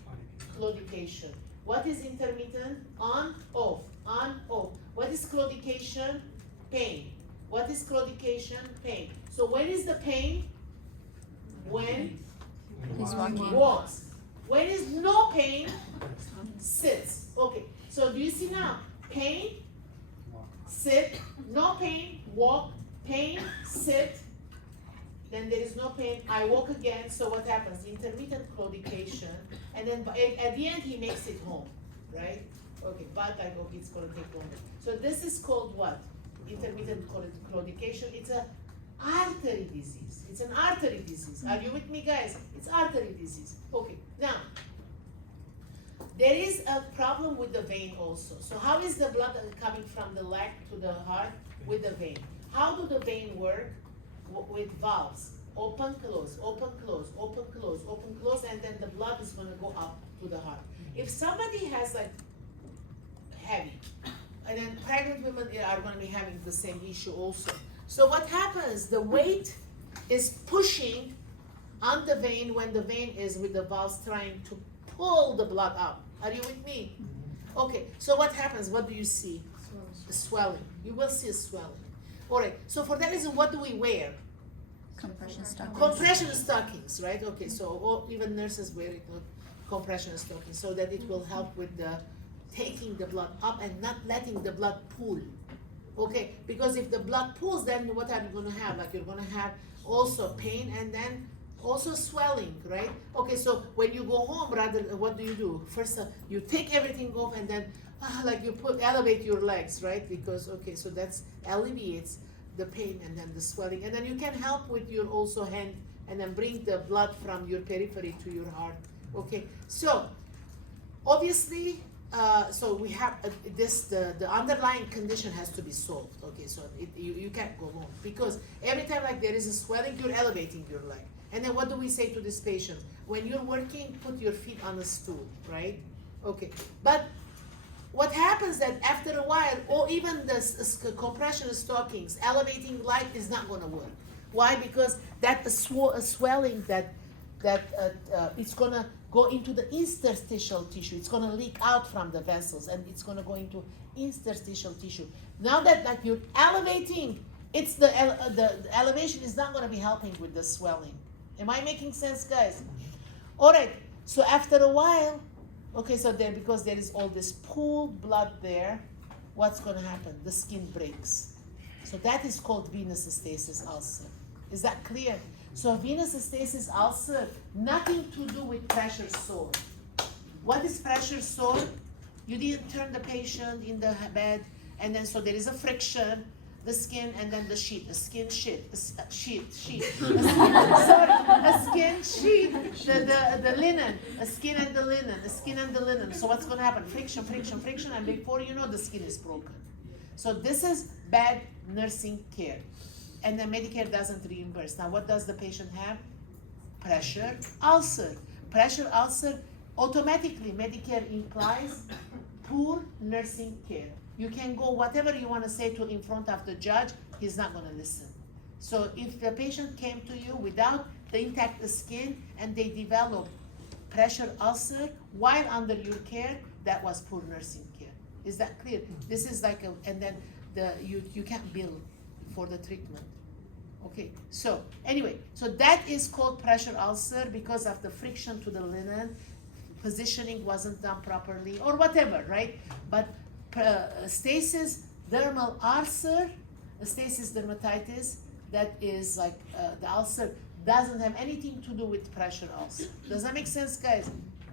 claudication. What is intermittent? On, off, on, off. What is claudication? Pain. What is claudication? Pain. So when is the pain? When He's walking. walks. When is no pain? Sits. Okay, so do you see now? Pain, sit, no pain, walk, pain, sit, then there is no pain, I walk again, so what happens? Intermittent claudication, and then at the end he makes it home, right? Okay, but like, okay, it's gonna take longer. So this is called what? Intermittent claudication. It's a artery disease. It's an artery disease. Are you with me, guys? It's artery disease. Okay, now, there is a problem with the vein also. So how is the blood coming from the leg to the heart? With the vein. How do the vein work? With valves. Open, close, open, close, open, close, open, close, and then the blood is gonna go up to the heart. If somebody has like heavy, and then pregnant women are gonna be having the same issue also. So what happens? The weight is pushing on the vein when the vein is with the valves trying to pull the blood up. Are you with me? Okay, so what happens? What do you see? A swelling. You will see a swelling. All right, so for that reason, what do we wear? Compression stockings. Compression stockings, right? Okay, so even nurses wear it, compression stockings, so that it will help with the taking the blood up and not letting the blood pool. Okay, because if the blood pools, then what are you gonna have? Like you're gonna have also pain and then also swelling, right? Okay, so when you go home, rather, what do? First, you take everything off and then like you elevate your legs, right? Because, okay, so that's alleviates the pain and then the swelling. And then you can help with your also hand and then bring the blood from your periphery to your heart. Okay, so obviously, so we have the underlying condition has to be solved. Okay, so you can't go home because every time like there is a swelling, you're elevating your leg. And then what do we say to this patient? When you're working, put your feet on a stool, right? Okay, but what happens that after a while, or even the compression stockings, elevating leg is not gonna work. Why? Because that swelling that it's gonna go into the interstitial tissue. It's gonna leak out from the vessels and it's gonna go into interstitial tissue. Now that like you're elevating, it's the elevation is not gonna be helping with the swelling. Am I making sense, guys? All right, so after a while, okay, so because there is all this pooled blood there, what's gonna happen? The skin breaks. So that is called venous stasis ulcer. Is that clear? So venous stasis ulcer, nothing to do with pressure sore. What is pressure sore? You didn't turn the patient in the bed, and then so there is a friction. the skin, and then the sheet, a skin sheet, sheet, a skin sheet, the linen, a skin and the linen, a skin and the linen. So what's gonna happen? Friction, friction, friction, and before you know, the skin is broken. So this is bad nursing care. And then Medicare doesn't reimburse. Now what does the patient have? Pressure ulcer. Pressure ulcer, automatically Medicare implies poor nursing care. You can go whatever you want to say to in front of the judge, he's not going to listen. So if the patient came to you without the intact skin and they developed pressure ulcer while under your care, that was poor nursing care. Is that clear? This is like and then you can't bill for the treatment. Okay, so anyway, so that is called pressure ulcer because of the friction to the linen, positioning wasn't done properly or whatever, right? But stasis dermal ulcer, stasis dermatitis, that is like the ulcer doesn't have anything to do with pressure ulcer. Does that make sense, guys?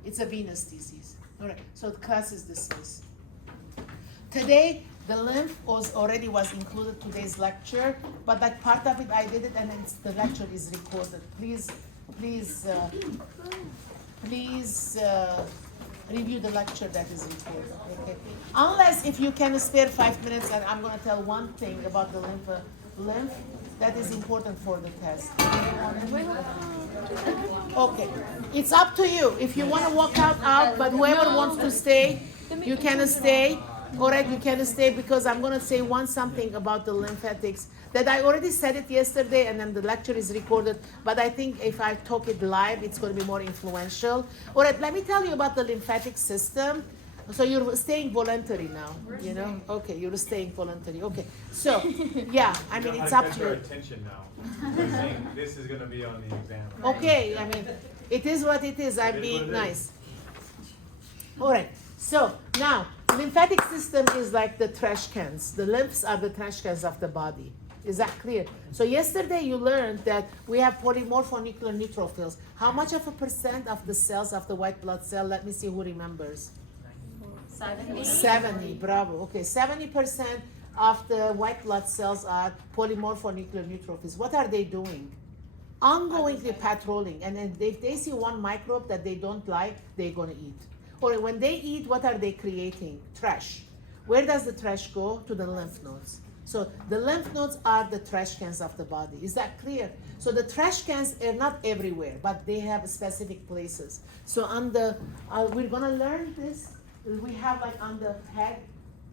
It's a venous disease. All right, so the class is dismissed. Today, the lymph was included today's lecture, but like part of it I did it, and then the lecture is recorded. Please review the lecture that is recorded. Okay. Unless if you can spare 5 minutes, and I'm going to tell one thing about the lymph that is important for the test. Okay, it's up to you. If you want to walk out, but whoever wants to stay, you can stay. All right, you can stay because I'm going to say something about the lymphatics that I already said it yesterday, and then the lecture is recorded, but I think if I talk it live, it's going to be more influential. All right, let me tell you about the lymphatic system. So you're staying voluntary now, you know? Okay, you're staying voluntary. Okay, so, yeah, I mean, it's up to you. Attention now. They're saying this is going to be on the exam. Okay, I mean, it is what it is. I'm being nice. All right, so now, lymphatic system is like the trash cans. The lymphs are the trash cans of the body. Is that clear? So yesterday you learned that we have polymorphonuclear neutrophils. How much of a percent of the cells of the white blood cell? Let me see who remembers. 70, bravo. Okay, 70% of the white blood cells are polymorphonuclear neutrophils. What are they doing? Ongoingly patrolling. And then if they see one microbe that they don't like, they're going to eat. Or when they eat, what are they creating? Trash. Where does the trash go? To the lymph nodes. So the lymph nodes are the trash cans of the body. Is that clear? So the trash cans are not everywhere, but they have specific places. So on the, we're gonna learn this. We have like on the head,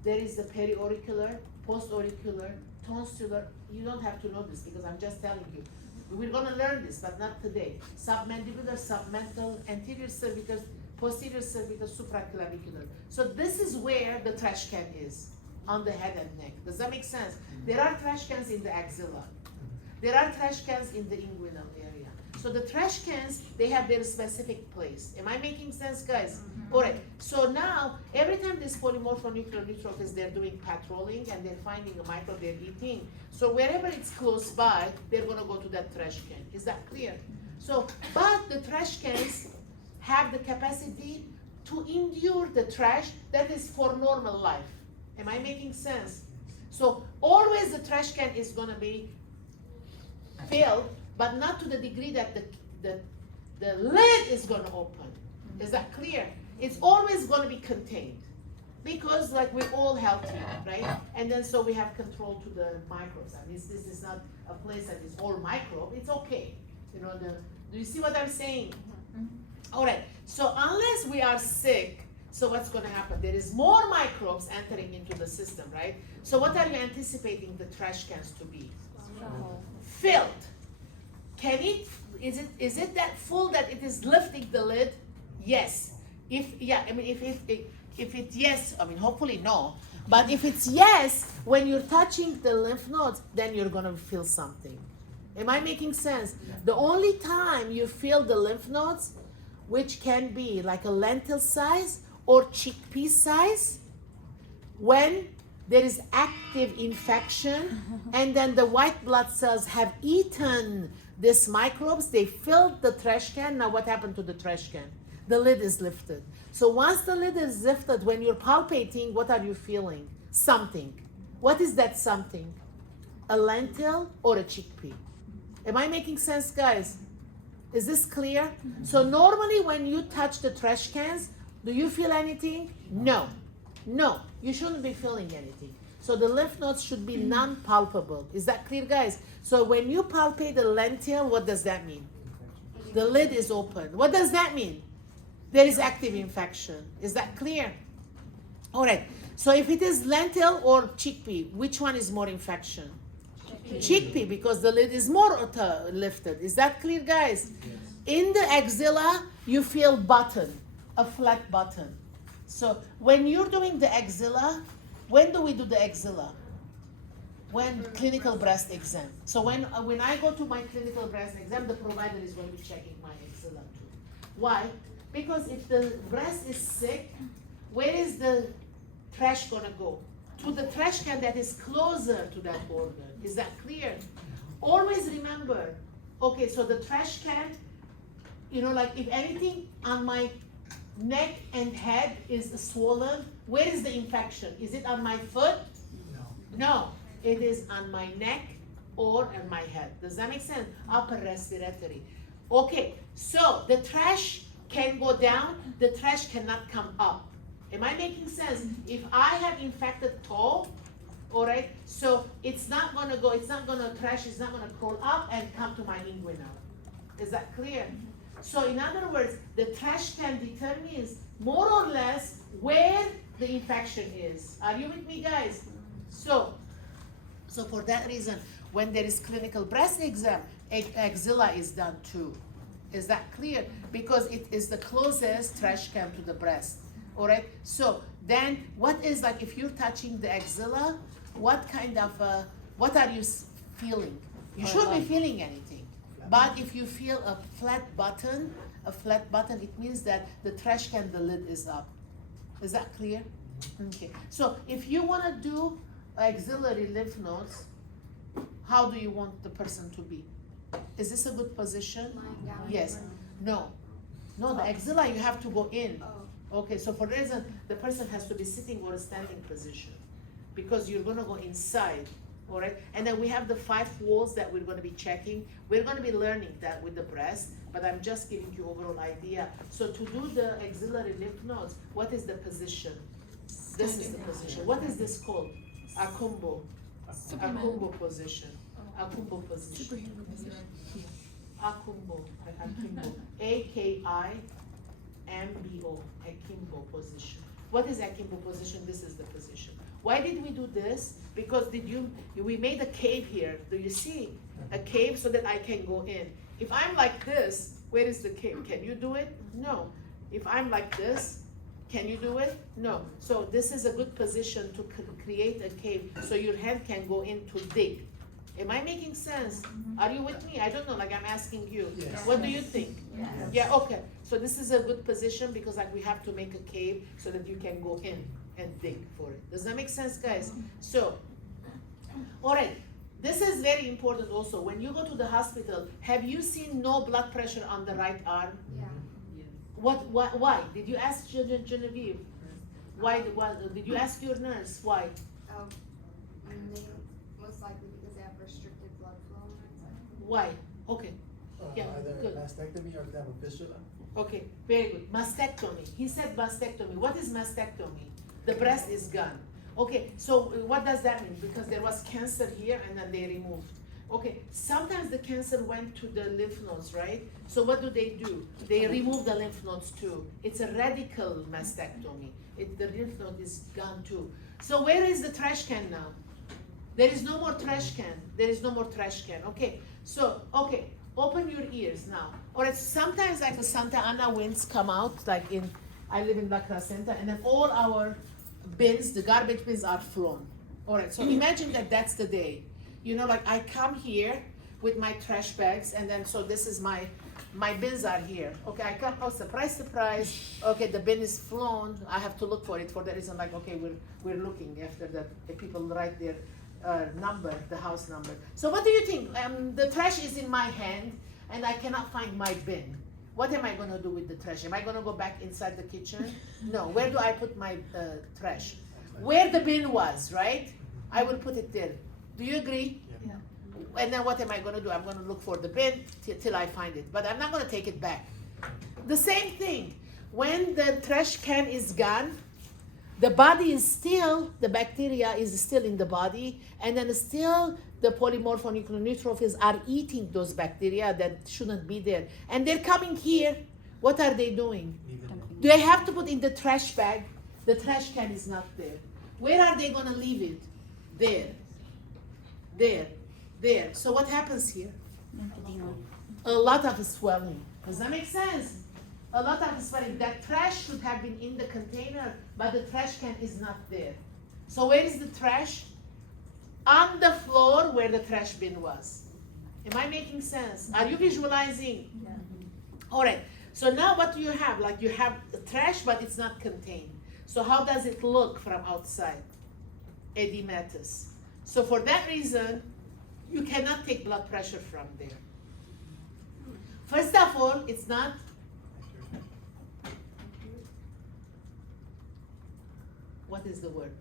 there is the periauricular, postauricular, tonsillar. You don't have to know this because I'm just telling you. We're gonna learn this, but not today. Submandibular, submental, anterior cervical, posterior cervical, supraclavicular. So this is where the trash can is, on the head and neck. Does that make sense? There are trash cans in the axilla. There are trash cans in the inguinal area. So the trash cans, they have their specific place. Am I making sense, guys? All right, so now, every time this polymorphonuclear neutrophils, they're doing patrolling and they're finding a microbe they're eating. So wherever it's close by, they're gonna go to that trash can. Is that clear? So, but the trash cans have the capacity to endure the trash that is for normal life. Am I making sense? So always the trash can is gonna be filled, but not to the degree that the lid is gonna open. Is that clear? It's always gonna be contained because like we're all healthy, right? And then so we have control to the microbes. I mean, this is not a place that is all microbe. It's okay. You know, do you see what I'm saying? All right, so unless we are sick, so what's going to happen? There is more microbes entering into the system, right? So what are you anticipating the trash cans to be? Filled. Is it that full that it is lifting the lid? Yes. If it's yes, I mean, hopefully no. But if it's yes, when you're touching the lymph nodes, then you're going to feel something. Am I making sense? The only time you feel the lymph nodes, which can be like a lentil size or chickpea size, when there is active infection and then the white blood cells have eaten these microbes, they filled the trash can. Now what happened to the trash can? The lid is lifted. So once the lid is lifted, when you're palpating, what are you feeling? Something. What is that something? a lentil, or a chickpea. Am I making sense, guys? Is this clear? So normally when you touch the trash cans, do you feel anything? No. No, you shouldn't be feeling anything. So the lymph nodes should be non-palpable. Is that clear, guys? So when you palpate the lentil, what does that mean? The lid is open. What does that mean? There is active infection. Is that clear? All right. So if it is lentil or chickpea, which one is more infection? Chickpea, because the lid is more lifted. Is that clear, guys? In the axilla, you feel button, a flat button. So when you're doing the axilla, when do we do the axilla? When clinical breast exam. So when I go to my clinical breast exam, the provider is going to be checking my axilla too. Why? Because if the breast is sick, where is the trash gonna go? To the trash can that is closer to that organ. Is that clear? Always remember, okay, so the trash can, like if anything on my neck and head is swollen, where is the infection? Is it on my foot? No, it is on my neck or on my head. Does that make sense? Upper respiratory. Okay, so the trash can go down, the trash cannot come up. Am I making sense? If I have infected toe, all right, so it's not gonna trash is not gonna crawl up and come to my inguinal. Is that clear? So in other words, the trash can determines more or less where the infection is. Are you with me, guys? So for that reason, when there is clinical breast exam, axilla is done too. Is that clear? Because it is the closest trash can to the breast. All right. So then, what is like if you're touching the axilla? What kind of what are you feeling? You shouldn't be feeling anything. But if you feel a flat button, it means that the trash can, the lid is up. Is that clear? Okay. So if you want to do axillary lymph nodes, how do you want the person to be? Is this a good position? Lying down. Yes. No, the axilla you have to go in. Oh. Okay, so for reason the person has to be sitting or a standing position, because you're gonna go inside, all right? And then we have the 5 walls that we're gonna be checking. We're gonna be learning that with the breast, but I'm just giving you overall idea. So to do the axillary lymph nodes, what is the position? This is the position. What is this called? Akumbo. Akumbo position. Akumbo position. Superhero position. Akumbo. Akimbo. Akimbo. Akimbo position. What is akimbo position? This is the position. Why did we do this? Because we made a cave here. Do you see a cave so that I can go in? If I'm like this, where is the cave? Can you do it? No. If I'm like this, can you do it? No. So this is a good position to create a cave so your hand can go in to dig. Am I making sense? Are you with me? I don't know, like I'm asking you. Yes. What do you think? Yes. Yeah, okay. So this is a good position because like we have to make a cave so that you can go in and dig for it. Does that make sense, guys? So, all right. This is very important also. When you go to the hospital, have you seen no blood pressure on the right arm? Yeah. Why? Did you ask Genevieve? Why did you ask your nurse? Why? And they most likely because they have restricted blood flow. Why? Okay. Yeah, Either good. mastectomy or if they have a fistula. Okay, very good. Mastectomy. He said mastectomy. What is mastectomy? The breast is gone. Okay, so what does that mean? Because there was cancer here and then they removed. Okay, sometimes the cancer went to the lymph nodes, right? So what do? They remove the lymph nodes too. It's a radical mastectomy. The lymph node is gone too. So where is the trash can now? There is no more trash can. There is no more trash can. Okay, so, okay, open your ears now. Or it's sometimes like the Santa Ana winds come out, like I live in La Crescenta, and then all our bins, the garbage bins are flown. All right, so imagine that that's the day. You know, like I come here with my trash bags, and then so this is my bins are here. Okay, I come, oh, surprise, surprise. Okay, the bin is flown. I have to look for it for the reason like, okay, we're looking after that. The people write their number, the house number. So what do you think? The trash is in my hand, and I cannot find my bin. What am I gonna do with the trash? Am I gonna go back inside the kitchen? No, where do I put my trash? Where the bin was, right? I will put it there. Do you agree? Yes. and then what am I gonna do? I'm gonna look for the bin till I find it, but I'm not gonna take it back. The same thing, when the trash can is gone, the body is still, the bacteria is still in the body, and then still the polymorphonucleoneutrophils are eating those bacteria that shouldn't be there. And they're coming here, what are they doing? They have to put in the trash bag, the trash can is not there. Where are they gonna leave it? There, there, there. So what happens here? Lymphedema. A lot of swelling. Does that make sense? A lot of swelling. That trash should have been in the container, but the trash can is not there. So where is the trash? On the floor where the trash bin was. Am I making sense? Are you visualizing? Yeah. All right. So now what do you have? Like you have the trash, but it's not contained. So how does it look from outside? Edematous. So for that reason, you cannot take blood pressure from there. First of all, it's not. What is the word?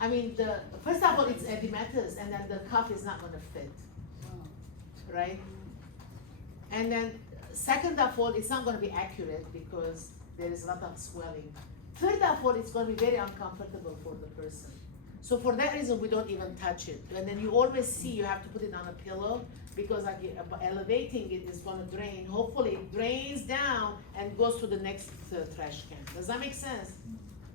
I mean, first of all, it's edematous, and then the cuff is not going to fit, right? And then, second of all, it's not going to be accurate because there is a lot of swelling. Third of all, it's going to be very uncomfortable for the person. So for that reason, we don't even touch it. And then you always see you have to put it on a pillow because like elevating it is going to drain. Hopefully, it drains down and goes to the next trash can. Does that make sense?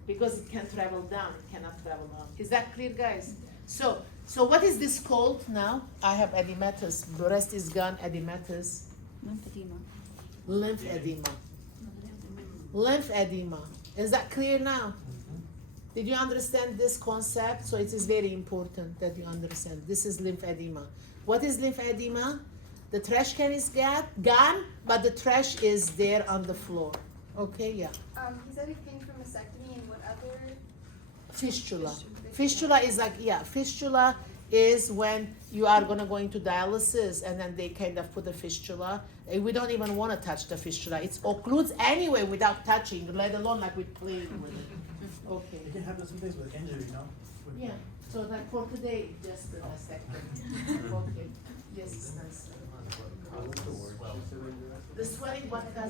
Because it can travel down, it cannot travel up. Is that clear, guys? So what is this called now? I have edematous. Breast is gone, edematous. Lymphedema. Lymphedema. Lymphedema. Is that clear now? Did you understand this concept? So it is very important that you understand. This is lymphedema. What is lymphedema? The trash can is gone, but the trash is there on the floor. Okay, yeah. He said it came from mastectomy and what other? Fistula. Fistula is like, yeah, fistula is when you are gonna go into dialysis and then they kind of put a fistula. We don't even want to touch the fistula. It occludes anyway without touching, let alone like with playing with it. Okay. It can happen sometimes with injury, no? With- Yeah, so like for today, just the mastectomy. Okay, yes, it's nice. The swelling, what does